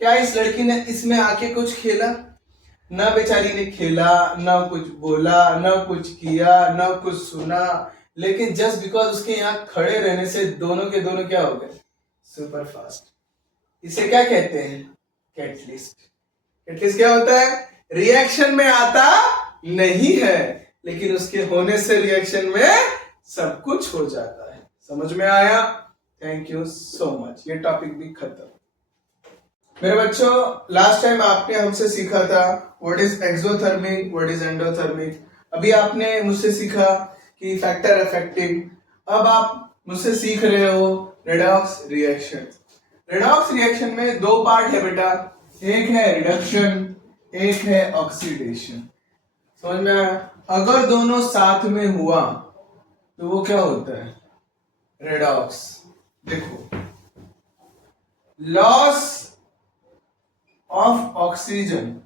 क्या इस लड़की ने इसमें आके कुछ खेला? ना बेचारी ने खेला, ना कुछ बोला, ना कुछ किया, ना कुछ सुना, लेकिन जस्ट बिकॉज उसके यहाँ खड़े रहने से दोनों के दोनों क्या हो गए? Super fast. इसे क्या कहते हैं? कैटलिस्ट। कैटलिस्ट क्या होता है? रिएक्शन में आता नहीं है, लेकिन उसके होने से रिएक्शन में सब कुछ हो जाता है। समझ में आया? Thank you so much. ये टॉपिक भी खत्म। मेरे बच्चों, लास्ट टाइम आपने हमसे सीखा था what is exothermic, what is endothermic. अभी आपने मुझसे सीखा कि फैक्टर अफेक्टिंग। अब आप मुझसे सीख रहे हो रेडॉक्स रिएक्शन। रेडॉक्स रिएक्शन में दो पार्ट है बेटा, एक है रिडक्शन, एक है ऑक्सीडेशन। समझ में आया? अगर दोनों साथ में हुआ तो वो क्या होता है? रेडॉक्स। देखो, लॉस ऑफ ऑक्सीजन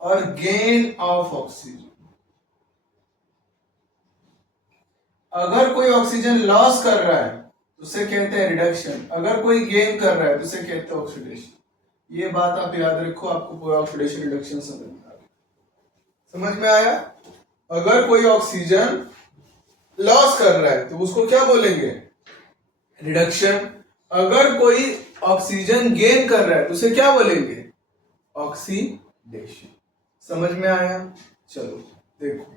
और गेन ऑफ ऑक्सीजन। अगर कोई ऑक्सीजन लॉस कर रहा है तो उसे कहते हैं रिडक्शन, अगर कोई गेन कर रहा है तो उसे कहते हैं ऑक्सीडेशन। ये बात आप याद रखो, आपको पूरा ऑक्सीडेशन रिडक्शन समझ में आया? अगर कोई ऑक्सीजन लॉस कर रहा है तो उसको क्या बोलेंगे? रिडक्शन। अगर कोई ऑक्सीजन गेन कर रहा है तो उसे क्या बोलेंगे? ऑक्सीडेशन। समझ में आया? चलो देखो,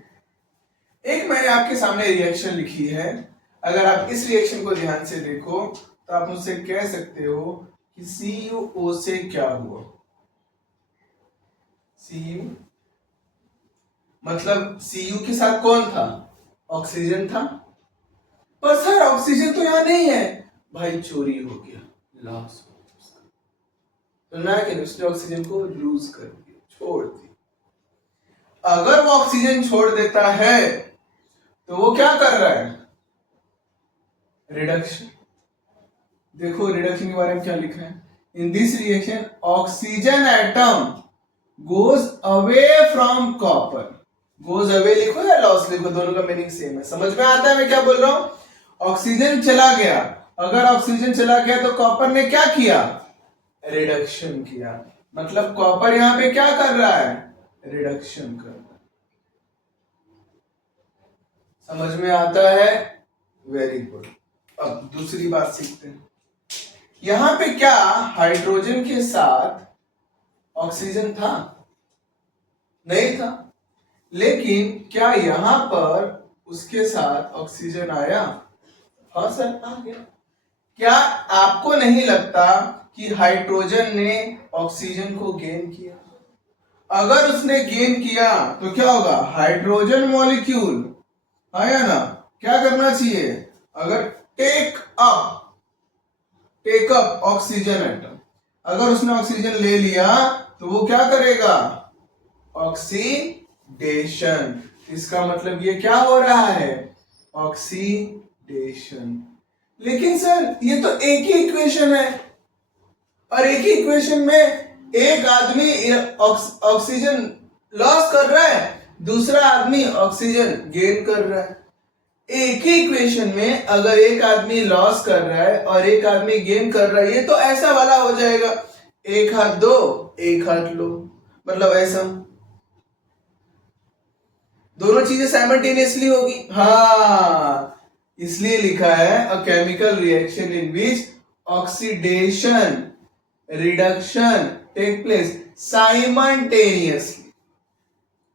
एक मैंने आपके सामने रिएक्शन लिखी है। अगर आप इस रिएक्शन को ध्यान से देखो तो आप मुझसे कह सकते हो कि CuO से क्या हुआ। Cu मतलब Cu के साथ कौन था? ऑक्सीजन था। पर सर ऑक्सीजन तो यहां नहीं है। भाई चोरी हो गया, लॉस हो गया, तो ना कि उसने ऑक्सीजन को लूज कर दिया, छोड़ दिया। अगर वो ऑक्सीजन छोड़ देता है तो वो क्या कर रहा है? रिडक्शन। देखो रिडक्शन के बारे में क्या लिखा है? In this reaction oxygen atom goes away from copper. Goes away लिखो या लॉस लिखो, दोनों का मीनिंग सेम है। समझ में आता है मैं क्या बोल रहा हूं? ऑक्सीजन चला गया, अगर ऑक्सीजन चला गया तो कॉपर ने क्या किया? रिडक्शन किया। मतलब कॉपर यहां पे क्या कर रहा है? रिडक्शन कर रहा है। समझ में आता है? Very good. अब दूसरी बात सीखते हैं। यहां पे क्या हाइड्रोजन के साथ ऑक्सीजन था? नहीं था। लेकिन क्या यहां पर उसके साथ ऑक्सीजन आया? हाँ सर, आ गया। क्या आपको नहीं लगता कि हाइड्रोजन ने ऑक्सीजन को गेन किया? अगर उसने गेन किया तो क्या होगा? हाइड्रोजन मॉलिक्यूल, हाँ या ना, क्या करना चाहिए? अगर टेक अप ऑक्सीजन एटम, अगर उसने ऑक्सीजन ले लिया तो वो क्या करेगा? ऑक्सीडेशन। इसका मतलब ये क्या हो रहा है? ऑक्सीडेशन। लेकिन सर ये तो एक ही इक्वेशन है, और एक ही इक्वेशन में एक आदमी ऑक्सीजन लॉस कर रहा है, दूसरा आदमी ऑक्सीजन गेन कर रहा है। एक ही इक्वेशन में अगर एक आदमी लॉस कर रहा है और एक आदमी गेन कर रहा है, ये तो ऐसा वाला हो जाएगा, एक हाथ दो एक हाथ लो, मतलब ऐसा दोनों चीजें साइमल्टेनियसली होगी। हाँ, इसलिए लिखा है a chemical reaction in which oxidation reduction take place simultaneously.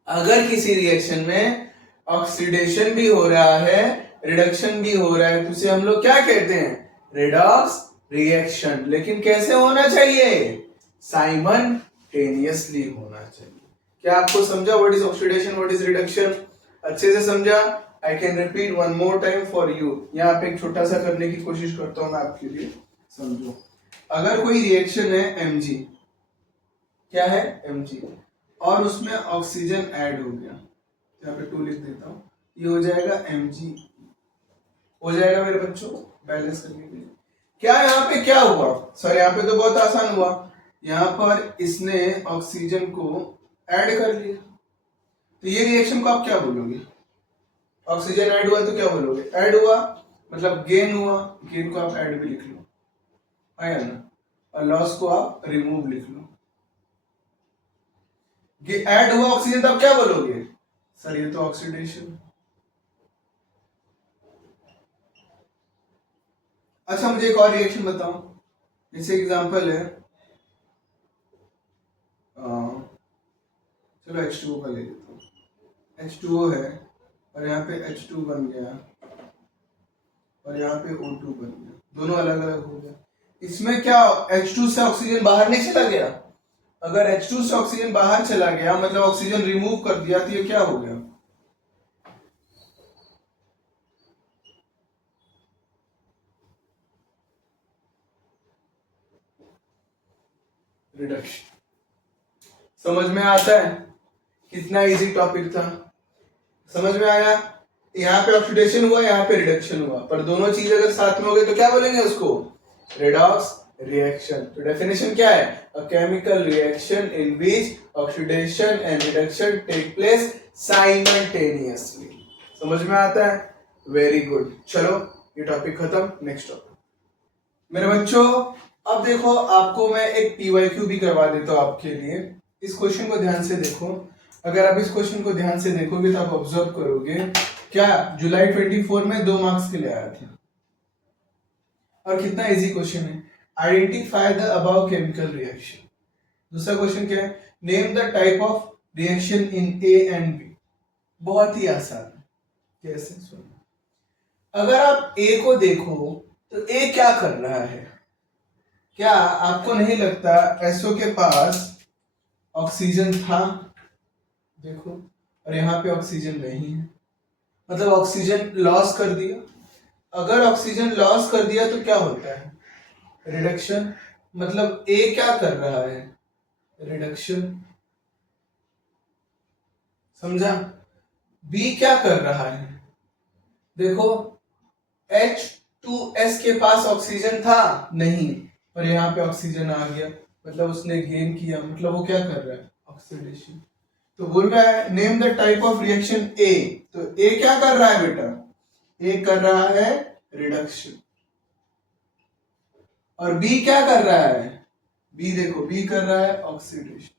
अगर किसी रिएक्शन में ऑक्सीडेशन भी हो रहा है, रिडक्शन भी हो रहा है, तो इसे हम लोग क्या कहते हैं? Redox reaction. लेकिन कैसे होना चाहिए? साइमल्टेनियसली होना चाहिए। क्या आपको समझा what is oxidation, what is reduction? अच्छे से समझा? I can repeat one more time for you. यहाँ पे एक छोटा सा करने की कोशिश करता हूं मैं आपके लिए, समझो। अगर कोई रिएक्शन है Mg, क्या है? Mg, और उसमें ऑक्सीजन ऐड हो गया, यहाँ पे 2 लिख देता हूं, ये हो जाएगा Mg, हो जाएगा मेरे बच्चों बैलेंस करने के लिए। क्या यहाँ पे क्या हुआ? सर यहाँ पे तो बहुत आसान हुआ, यहाँ पर इसने ऑक्सीजन को ऐड कर लिया, तो ये रिएक्शन को आप क्या बोलोगे? ऑक्सीजन ऐड हुआ तो क्या बोलोगे? ऐड हुआ मतलब गेन हुआ, गेन को आप ऐड भी लिख लो, आया ना, और लॉस को आप रिमूव लिख लो। ऐड हुआ ऑक्सीजन तो आप क्या बोलोगे? सर ये तो ऑक्सीडेशन। अच्छा मुझे एक और रिएक्शन बताओ, जैसे एग्जांपल है, चलो H2O का ले लेता हूँ। H2O है और यहाँ पे H2 बन गया और यहाँ पे O2 बन गया, दोनों अलग अलग हो गया। इसमें क्या H2 से ऑक्सीजन बाहर नहीं चला गया? अगर H2 से ऑक्सीजन बाहर चला गया मतलब ऑक्सीजन रिमूव कर दिया, तो ये क्या हो गया? रिडक्शन। समझ में आता है? कितना इजी टॉपिक था, समझ में आया? यहाँ पे ऑक्सीडेशन हुआ, यहाँ पे रिडक्शन हुआ, पर दोनों चीज अगर साथ में हो गए तो क्या बोलेंगे उसको? Redox reaction. तो डेफिनेशन क्या है? A chemical reaction in which oxidation and reduction take place simultaneously. समझ में आता है? Very good. चलो ये टॉपिक खत्म, नेक्स्ट टॉपिक। मेरे बच्चों अब देखो, आपको मैं एक PYQ भी करवा देता हूं आपके लिए। इस क्वेश्चन को ध्यान से देखो, अगर आप इस क्वेश्चन को ध्यान से देखोगे तो आप ऑब्जर्व करोगे, क्या जुलाई 24 में 2 मार्क्स के लिए आया था, और कितना इजी क्वेश्चन है। Identify the above chemical reaction. दूसरा क्वेश्चन क्या है? Name the type of reaction in A and B। बहुत ही आसान है, कैसे? सुनो, अगर आप A को देखो तो A क्या कर रहा है? क्या आपको नहीं लगता SO के पास ऑक्सीजन था? देखो, और यहाँ पे ऑक्सीजन नहीं है, मतलब ऑक्सीजन लॉस कर दिया। अगर ऑक्सीजन लॉस कर दिया तो क्या होता है? रिडक्शन। मतलब A क्या कर रहा है? रिडक्शन। समझा? B क्या कर रहा है? देखो, H2S के पास ऑक्सीजन था नहीं, पर यहाँ पे ऑक्सीजन आ गया, मतलब उसने गेन किया, मतलब वो क्या कर रहा है? ऑक्सीडेशन। तो बोल रहा है name the type of reaction A। तो A क्या कर रहा है बेटा? A कर रहा है रिडक्शन। और B क्या कर रहा है? B देखो, B कर रहा है ऑक्सीडेशन।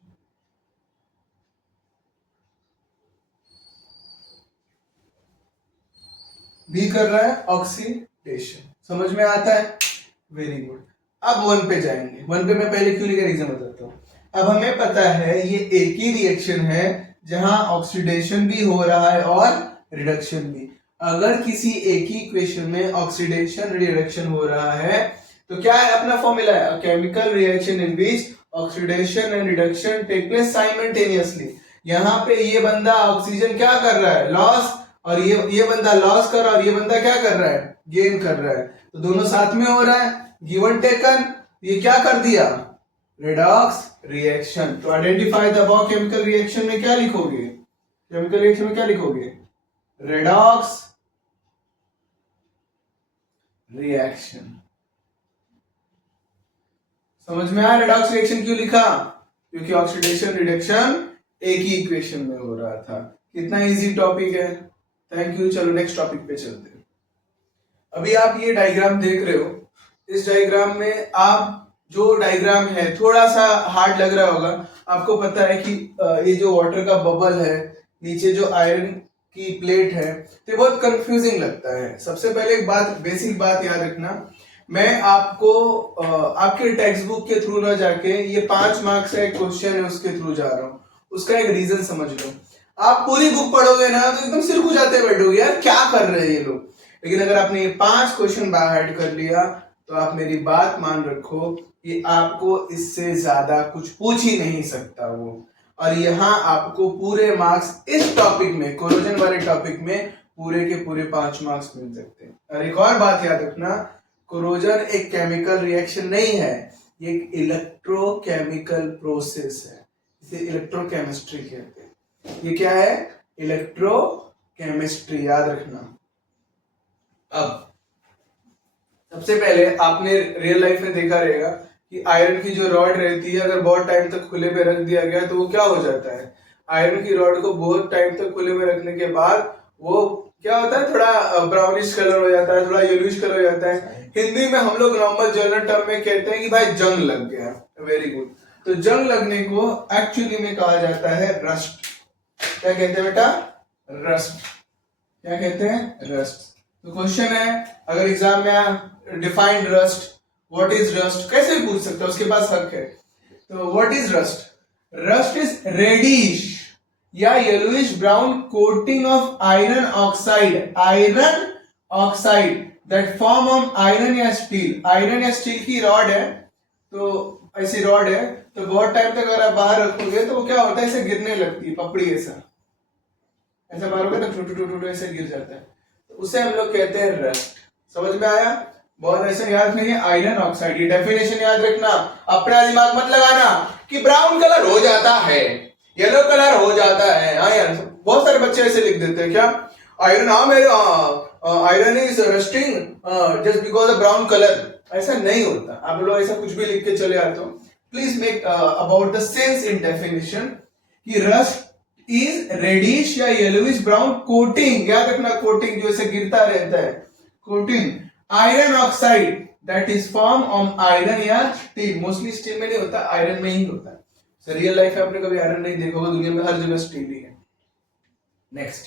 B कर रहा है ऑक्सीडेशन। समझ में आता है? Very good. अब 1 पे जाएंगे। 1 पे मैं पहले क्यों लिखा रीजन बताता हूँ। अब हमें पता है ये एक ही रिएक्शन है जहां ऑक्सीडेशन भी हो रहा है और रिडक्शन भी। अगर किसी एक ही इक्वेशन में ऑक्सीडेशन रिडक्शन हो रहा है तो क्या है? अपना फॉर्मूला है chemical reaction in which oxidation and reduction take place simultaneously. यहाँ पे ये बंदा ऑक्सीजन क्या कर रहा है? लॉस, और ये बंदा लॉस कर रहा है, और ये बंदा क्या कर रहा है? गेन कर रहा है। तो दोनों साथ में हो रहा है, गिवन टेकन। ये क्या कर दिया? Redox reaction. तो identify the above chemical reaction में क्या लिखोगे? केमिकल रिएक्शन में क्या लिखोगे? Redox reaction. समझ में आया रेडॉक्स रिएक्शन क्यों लिखा? क्योंकि ऑक्सीडेशन रिडक्शन एक ही इक्वेशन में हो रहा था। कितना इजी टॉपिक है। Thank you. चलो नेक्स्ट टॉपिक पे चलते हैं। अभी आप ये डायग्राम देख रहे हो, इस डायग्राम में आप जो डायग्राम है थोड़ा सा हार्ड लग रहा होगा। आपको पता है कि ये जो वाटर का बबल है, नीचे जो आयरन की प्लेट है, तो बहुत कंफ्यूजिंग लगता है। सबसे पहले एक बात, बेसिक बात याद रखना, मैं आपको आपके टेक्स्ट बुक के थ्रू ना जाके, ये 5 मार्क्स का एक क्वेश्चन है उसके थ्रू जा रहा हूँ। उसका एक रीजन समझ लो। आप पूरी बुक पढ़ोगे ना तो एकदम सिर खुजाते बैठोगे, यार क्या कर रहे हैं ये लोग। लेकिन अगर आपने ये 5 क्वेश्चन बाय हार्ट कर लिया तो आप मेरी बात मान रखो कि आपको इससे ज्यादा कुछ पूछ ही नहीं सकता वो। और यहाँ आपको पूरे मार्क्स इस टॉपिक में, कोरोजन वाले टॉपिक में पूरे के पूरे 5 मार्क्स मिल सकते हैं। और एक और बात याद रखना, कोरोजन एक केमिकल रिएक्शन नहीं है, ये एक इलेक्ट्रोकेमिकल प्रोसेस है, इसे इलेक्ट्रोकेमिस्ट्री कहते हैं। ये क्या है? इलेक्ट्रोकेमिस्ट्री, याद रखना। अब सबसे पहले आपने रियल लाइफ में देखा रहेगा कि आयरन की जो रॉड रहती है, अगर बहुत टाइम तक खुले में रख दिया गया तो वो क्या हो जाता है? आयरन की रॉड को बहुत टाइम तक खुले में रखने के बाद वो क्या होता है, थोड़ा ब्राउनिश कलर हो जाता है, थोड़ा येलोइश कलर हो जाता है। हिंदी में हम लोग नॉर्मल जनरल टर्म में कहते हैं कि भाई जंग लग गया। Very good. तो जंग लगने को एक्चुअली में कहा जाता है रस्ट। क्या कहते हैं बेटा? रस्ट। क्या कहते हैं? रस्ट। तो क्वेश्चन है, अगर एग्जाम में defined rust, what is rust, कैसे भी पूछ सकता है, उसके पास हक है। तो what is rust? Rust is reddish या yellowish brown coating of iron oxide, iron oxide that form on iron या स्टील। आयरन या स्टील की रॉड है, तो ऐसी रॉड है, तो बहुत टाइम तक अगर आप बाहर रखोगे तो वो क्या होता है, ऐसे गिरने लगती है, पपड़ी ऐसा ऐसा मारोगे तो टू टू टू ऐसे गिर जाता है, तो उसे हम लोग कहते हैं रस्ट। समझ में आया? बहुत ऐसे याद नहीं है, आयरन ऑक्साइड। ये डेफिनेशन याद रखना, अपना दिमाग मत लगाना कि ब्राउन कलर हो जाता है, येलो कलर हो जाता है। आयरन, बहुत सारे बच्चे ऐसे लिख देते हैं, क्या आयरन, हाँ मेरे iron is rusting just because of brown colour. ऐसा नहीं होता। आप लोग ऐसा कुछ भी लिख के चले आते हो। Please make about the sense in definition कि रस्ट इज रेडिश या येलोइश ब्राउन कोटिंग, याद रखना, कोटिंग जो ऐसे गिरता रहता है, coating iron oxide that is form on iron या स्टील। मोस्टली स्टील में नहीं होता, आयरन में ही होता है। सो रियल लाइफ में आपने कभी आयरन नहीं देखा होगा, दुनिया में हर जगह स्टील ही है। नेक्स्ट,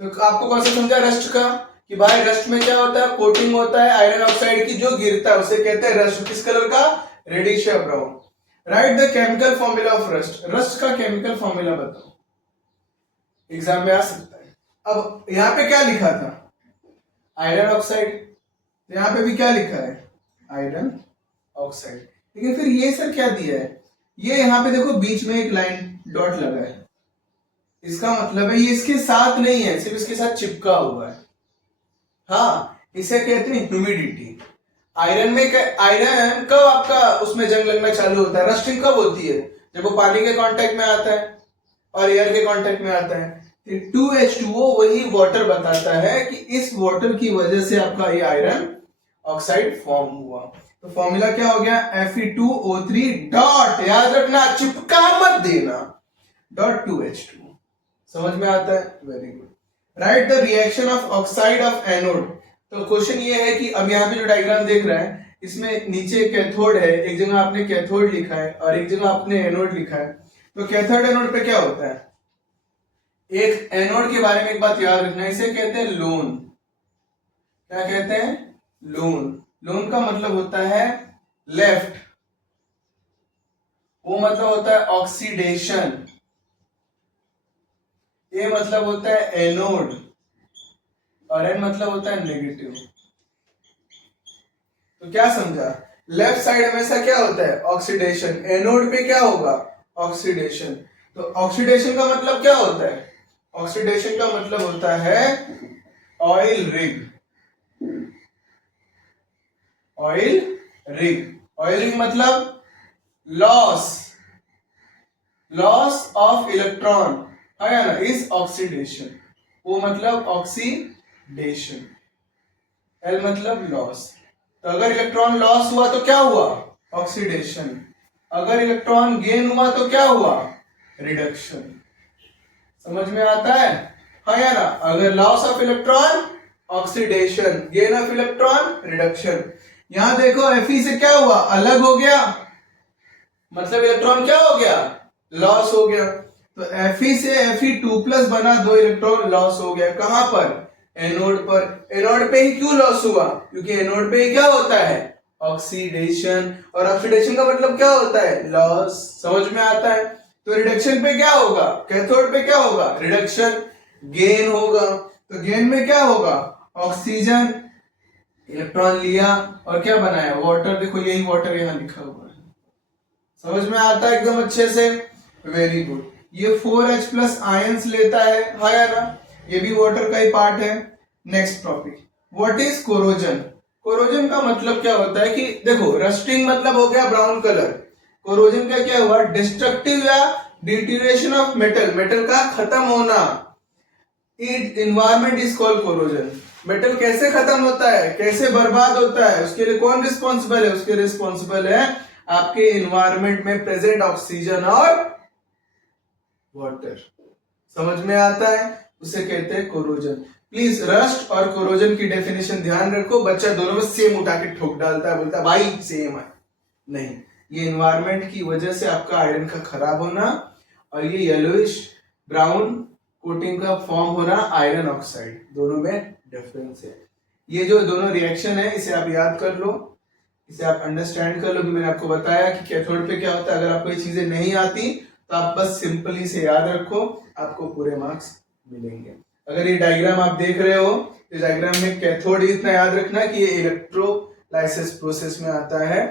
तो आपको कौन सा समझा रस्ट का, कि भाई रस्ट में क्या होता है, कोटिंग होता है आयरन ऑक्साइड की जो गिरता है, उसे कहते हैं रस्ट। किस कलर का? रेडिश या brown. Right the chemical formula of rust. Rust का केमिकल फॉर्मूला बताओ, एग्जाम में आ सकता है। अब यहाँ पे क्या लिखा था? Iron oxide. यहाँ पे भी क्या लिखा है? Iron oxide. लेकिन फिर ये सर क्या दिया है? ये यहाँ पे देखो बीच में एक लाइन डॉट लगा है, इसका मतलब है ये इसके साथ नहीं है, सिर्फ इसके साथ चिपका हुआ है। हाँ, इसे कहते हैं ह्यूमिडिटी। आयरन में आयरन कब आपका उसमें जंग लगना चालू होता है, रस्टिंग कब होती है? जब वो पानी के कांटेक्ट में आता है और एयर के कांटेक्ट में आता है। 2H2O वही वाटर बताता है कि इस वाटर की वजह से आपका ये आयरन ऑक्साइड फॉर्म हुआ। तो फॉर्मूला क्या हो गया? Fe2O3 डॉट, याद रखना, चिपका मत देना, डॉट 2H2। समझ में आता है? Very good. Right the reaction of oxide of anode. तो क्वेश्चन ये है कि अब यहाँ पे जो डायग्राम देख रहा है, इसमें नीचे कैथोड है, एक जगह आपने कैथोड लिखा है और एक जगह आपने एनोड लिखा है। तो कैथोड एनोड पे क्या होता है? एक एनोड के बारे में एक बात याद रखना, इसे कहते हैं लोन। क्या कहते हैं? लोन। लोन का मतलब होता है लेफ्ट, वो मतलब होता है ऑक्सीडेशन, ए मतलब होता है एनोड और एन मतलब होता है नेगेटिव। तो क्या समझा? लेफ्ट साइड हमेशा क्या होता है? ऑक्सीडेशन। एनोड पे क्या होगा? ऑक्सीडेशन। तो ऑक्सीडेशन का मतलब क्या होता है? ऑक्सीडेशन का मतलब होता है oil rig. Oil rig. Oil rig मतलब लॉस ऑफ इलेक्ट्रॉन है ना, इज ऑक्सीडेशन। वो मतलब ऑक्सीडेशन, एल मतलब लॉस। तो अगर इलेक्ट्रॉन लॉस हुआ तो क्या हुआ? ऑक्सीडेशन। अगर इलेक्ट्रॉन गेन हुआ तो क्या हुआ? रिडक्शन। समझ में आता है? हाँ या ना? अगर loss of electron oxidation, gain of electron reduction. यहां देखो Fe से क्या हुआ? अलग हो गया, मतलब इलेक्ट्रॉन क्या हो गया? लॉस हो गया। तो Fe से Fe2+ बना, 2 इलेक्ट्रॉन लॉस हो गया। कहां पर? एनोड पर। एनोड पे ही क्यों लॉस हुआ? क्योंकि एनोड पे ही क्या होता है? ऑक्सीडेशन। और ऑक्सीडेशन का मतलब क्या होता है? लॉस। समझ में आता है? तो रिडक्शन पे क्या होगा, कैथोड पे क्या होगा, रिडक्शन, गेन होगा। तो गेन में क्या होगा, ऑक्सीजन, इलेक्ट्रॉन लिया और क्या बनाया, वाटर। देखो यही वाटर यहाँ लिखा हुआ है, समझ में आता है एकदम अच्छे से, वेरी गुड। ये 4H प्लस आयंस लेता है, हाँ या ना, ये भी वाटर का ही पार्ट है। Next topic, what is corrosion. Corrosion का मतलब क्या होता है कि देखो, रस्टिंग मतलब हो गया ब्राउन कलर, कोरोजन का क्या हुआ, डिस्ट्रक्टिव या डिटीरिएशन ऑफ मेटल, मेटल का खत्म होना। It environment is called corrosion. Metal कैसे खत्म होता है, कैसे बर्बाद होता है, उसके लिए कौन रिस्पॉन्सिबल है, उसके रिस्पॉन्सिबल है आपके इन्वायरमेंट में प्रेजेंट ऑक्सीजन और वाटर। समझ में आता है, उसे कहते हैं कोरोजन। प्लीज रस्ट और कोरोजन की डेफिनेशन ध्यान रखो, बच्चा दोनों में सेम उठा के ठोक डालता है, बोलता है भाई सेम है, नहीं, ये इन्वायरमेंट की वजह से आपका आयरन का खराब होना और ये येलोइश ब्राउन कोटिंग का फॉर्म होना आयरन ऑक्साइड, दोनों में डिफरेंस है। ये जो दोनों रिएक्शन है इसे आप याद कर लो, इसे आप अंडरस्टैंड कर लो कि मैंने आपको बताया कि कैथोड पे क्या होता है। अगर आपको ये चीजें नहीं आती तो आप बस सिंपली से याद रखो, आपको पूरे मार्क्स मिलेंगे। अगर ये डायग्राम आप देख रहे हो, तो डायग्राम में कैथोड इतना याद रखना कि ये इलेक्ट्रोलाइसिस प्रोसेस में आता है,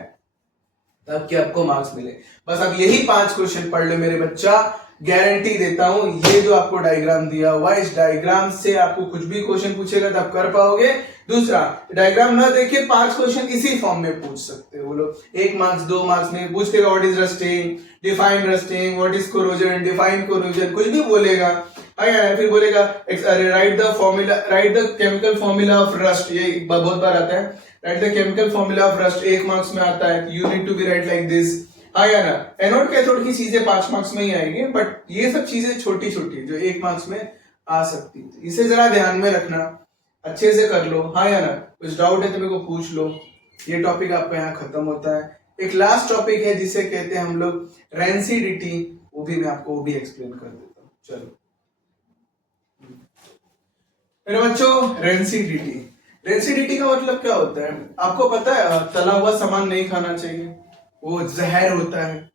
तब कि आपको मार्क्स मिले। बस आप यही 5 क्वेश्चन पढ़ लो मेरे बच्चा, गारंटी देता हूं। ये जो आपको डायग्राम दिया हुआ, इस डायग्राम से आपको कुछ भी क्वेश्चन पूछेगा तो आप कर पाओगे। दूसरा, डायग्राम ना देखिए 5 क्वेश्चन इसी फॉर्म में पूछ सकते हो, बोलो 1 मार्क्स 2 मार्क्स में पूछते, what is rusting, define rusting, what is corrosion, define corrosion, कुछ भी बोलेगा। फिर बोलेगा write the formula, write the chemical formula of rust, ये बहुत बार आता है, write the chemical formula of rust, 1 marks में आता है, you need to be right like this, हाँ या ना। एनोड कैथोड की चीजें 5 मार्क्स में ही आएंगी, बट ये सब चीजें छोटी छोटी जो 1 मार्क्स में आ सकती है, इसे जरा ध्यान में रखना, अच्छे से कर लो, हाँ या ना। कुछ डाउट है तो मेरे को पूछ लो। ये टॉपिक आपका यहाँ खत्म होता है। एक लास्ट टॉपिक है जिसे कहते हैं हम लोग रेंसिडिटी, वो भी मैं आपको वो भी एक्सप्लेन कर देता हूँ। चलो मेरे बच्चों, रेंसिडिटी, रेंसिडिटी का मतलब क्या होता है आपको पता है, तला हुआ सामान नहीं खाना चाहिए, वो जहर होता है,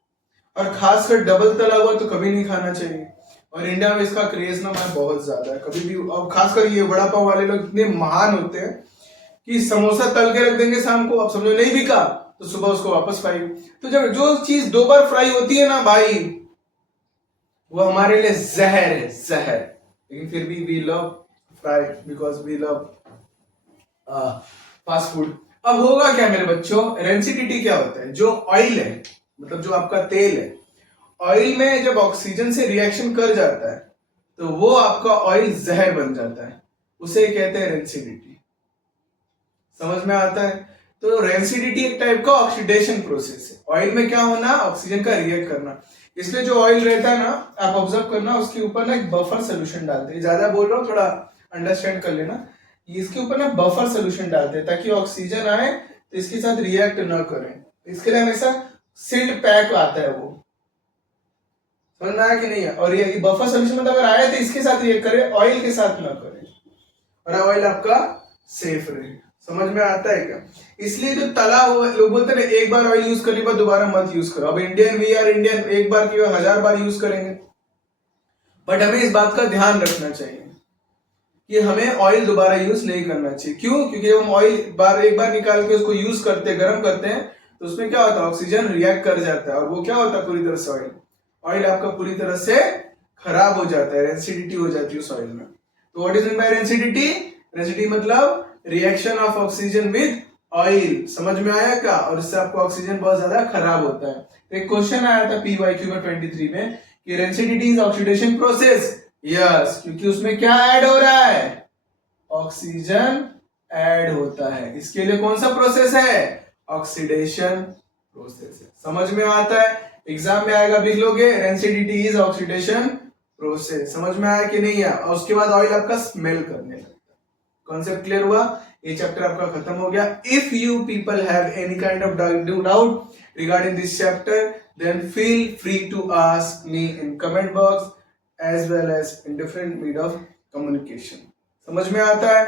और खासकर डबल तला हुआ तो कभी नहीं खाना चाहिए। और इंडिया में इसका क्रेज ना मैं बहुत ज्यादा है, कभी भी, और खासकर ये वड़ा पाव वाले लोग इतने महान होते हैं कि समोसा तल के रख देंगे शाम को, अब समझो नहीं बिका तो सुबह उसको वापस फ्राई। तो जब जो चीज 2 बार फ्राई होती है ना भाई, वो हमारे लिए जहर है, जहर। लेकिन फिर भी we love fry because we love fast food. अब होगा क्या मेरे बच्चों, रेंसिडिटी क्या होता है, जो ऑयल है, मतलब जो आपका तेल है, ऑयल में जब ऑक्सीजन से रिएक्शन कर जाता है तो वो आपका ऑयल जहर बन जाता है, उसे कहते हैं रेंसिडिटी। समझ में आता है। तो रेंसिडिटी एक टाइप का ऑक्सीडेशन प्रोसेस है, ऑयल में क्या होना, ऑक्सीजन का रिएक्ट करना। इसलिए जो ऑयल रहता है ना, आप ऑब्जर्व करना, उसके ऊपर ना एक बफर सोल्यूशन डालते हैं, ज्यादा बोल रहा हूँ थोड़ा अंडरस्टैंड कर लेना, इसके ऊपर ना बफर सोल्यूशन डालते हैं ताकि ऑक्सीजन आए तो इसके साथ रिएक्ट न करें। इसके लिए हमेशा सील्ड पैक आता है, वो समझ में आया कि नहीं है। और ये बफर सोल्यूशन मतलब अगर आया तो इसके साथ रिएक्ट करे, ऑयल के साथ ना करे, और ऑयल आपका सेफ रहे। समझ में आता है क्या। इसलिए जो तला हुआ, लोग बोलते हैं एक बार ऑयल यूज करने के बाद दोबारा मत यूज करो। अब इंडियन, वी आर इंडियन, एक बार की 1000 बार यूज करेंगे, बट हमें इस बात का ध्यान रखना चाहिए कि हमें ऑयल दोबारा यूज नहीं करना चाहिए। क्यों? क्योंकि जब हम ऑयल एक बार निकाल के उसको यूज करते हैं, गर्म करते हैं, तो उसमें क्या होता है, ऑक्सीजन रिएक्ट कर जाता है, और वो क्या होता है, पूरी तरह से ऑयल आपका पूरी तरह से खराब हो जाता है, रेंसिडिटी हो जाती है उस ऑयल में। तो what is mean by rancidity? Rancidity मतलब reaction of oxygen with oil. समझ में आया क्या? और इससे आपको ऑक्सीजन बहुत ज्यादा खराब होता है। एक क्वेश्चन आया था PYQ में 23 में कि rancidity is oxidation process. Yes, क्योंकि उसमें क्या ऐड हो रहा है, ऑक्सीजन ऐड होता है। इसके लिए कौन सा प्रोसेस है, ऑक्सीडेशन प्रोसेस है। समझ में आता है, एग्जाम में आएगा, लिख लोगे रेंसिडिटी इज ऑक्सीडेशन प्रोसेस। समझ में आया कि नहीं है। और उसके बाद ऑयल आपका स्मेल करने लगता है। कॉन्सेप्ट क्लियर हुआ? ये चैप्टर आपका खत्म हो गया। If you people have any kind of doubt regarding this chapter, then feel free to ask me in comment box as well as in different mode of communication. समझ में आता है?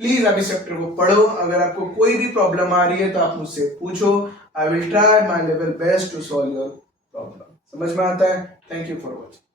प्लीज आप इस चैप्टर को पढ़ो। अगर आपको कोई भी प्रॉब्लम आ रही है तो आप मुझसे पूछो। I will try my level best to solve your problem. समझ में आता है? Thank you for watching.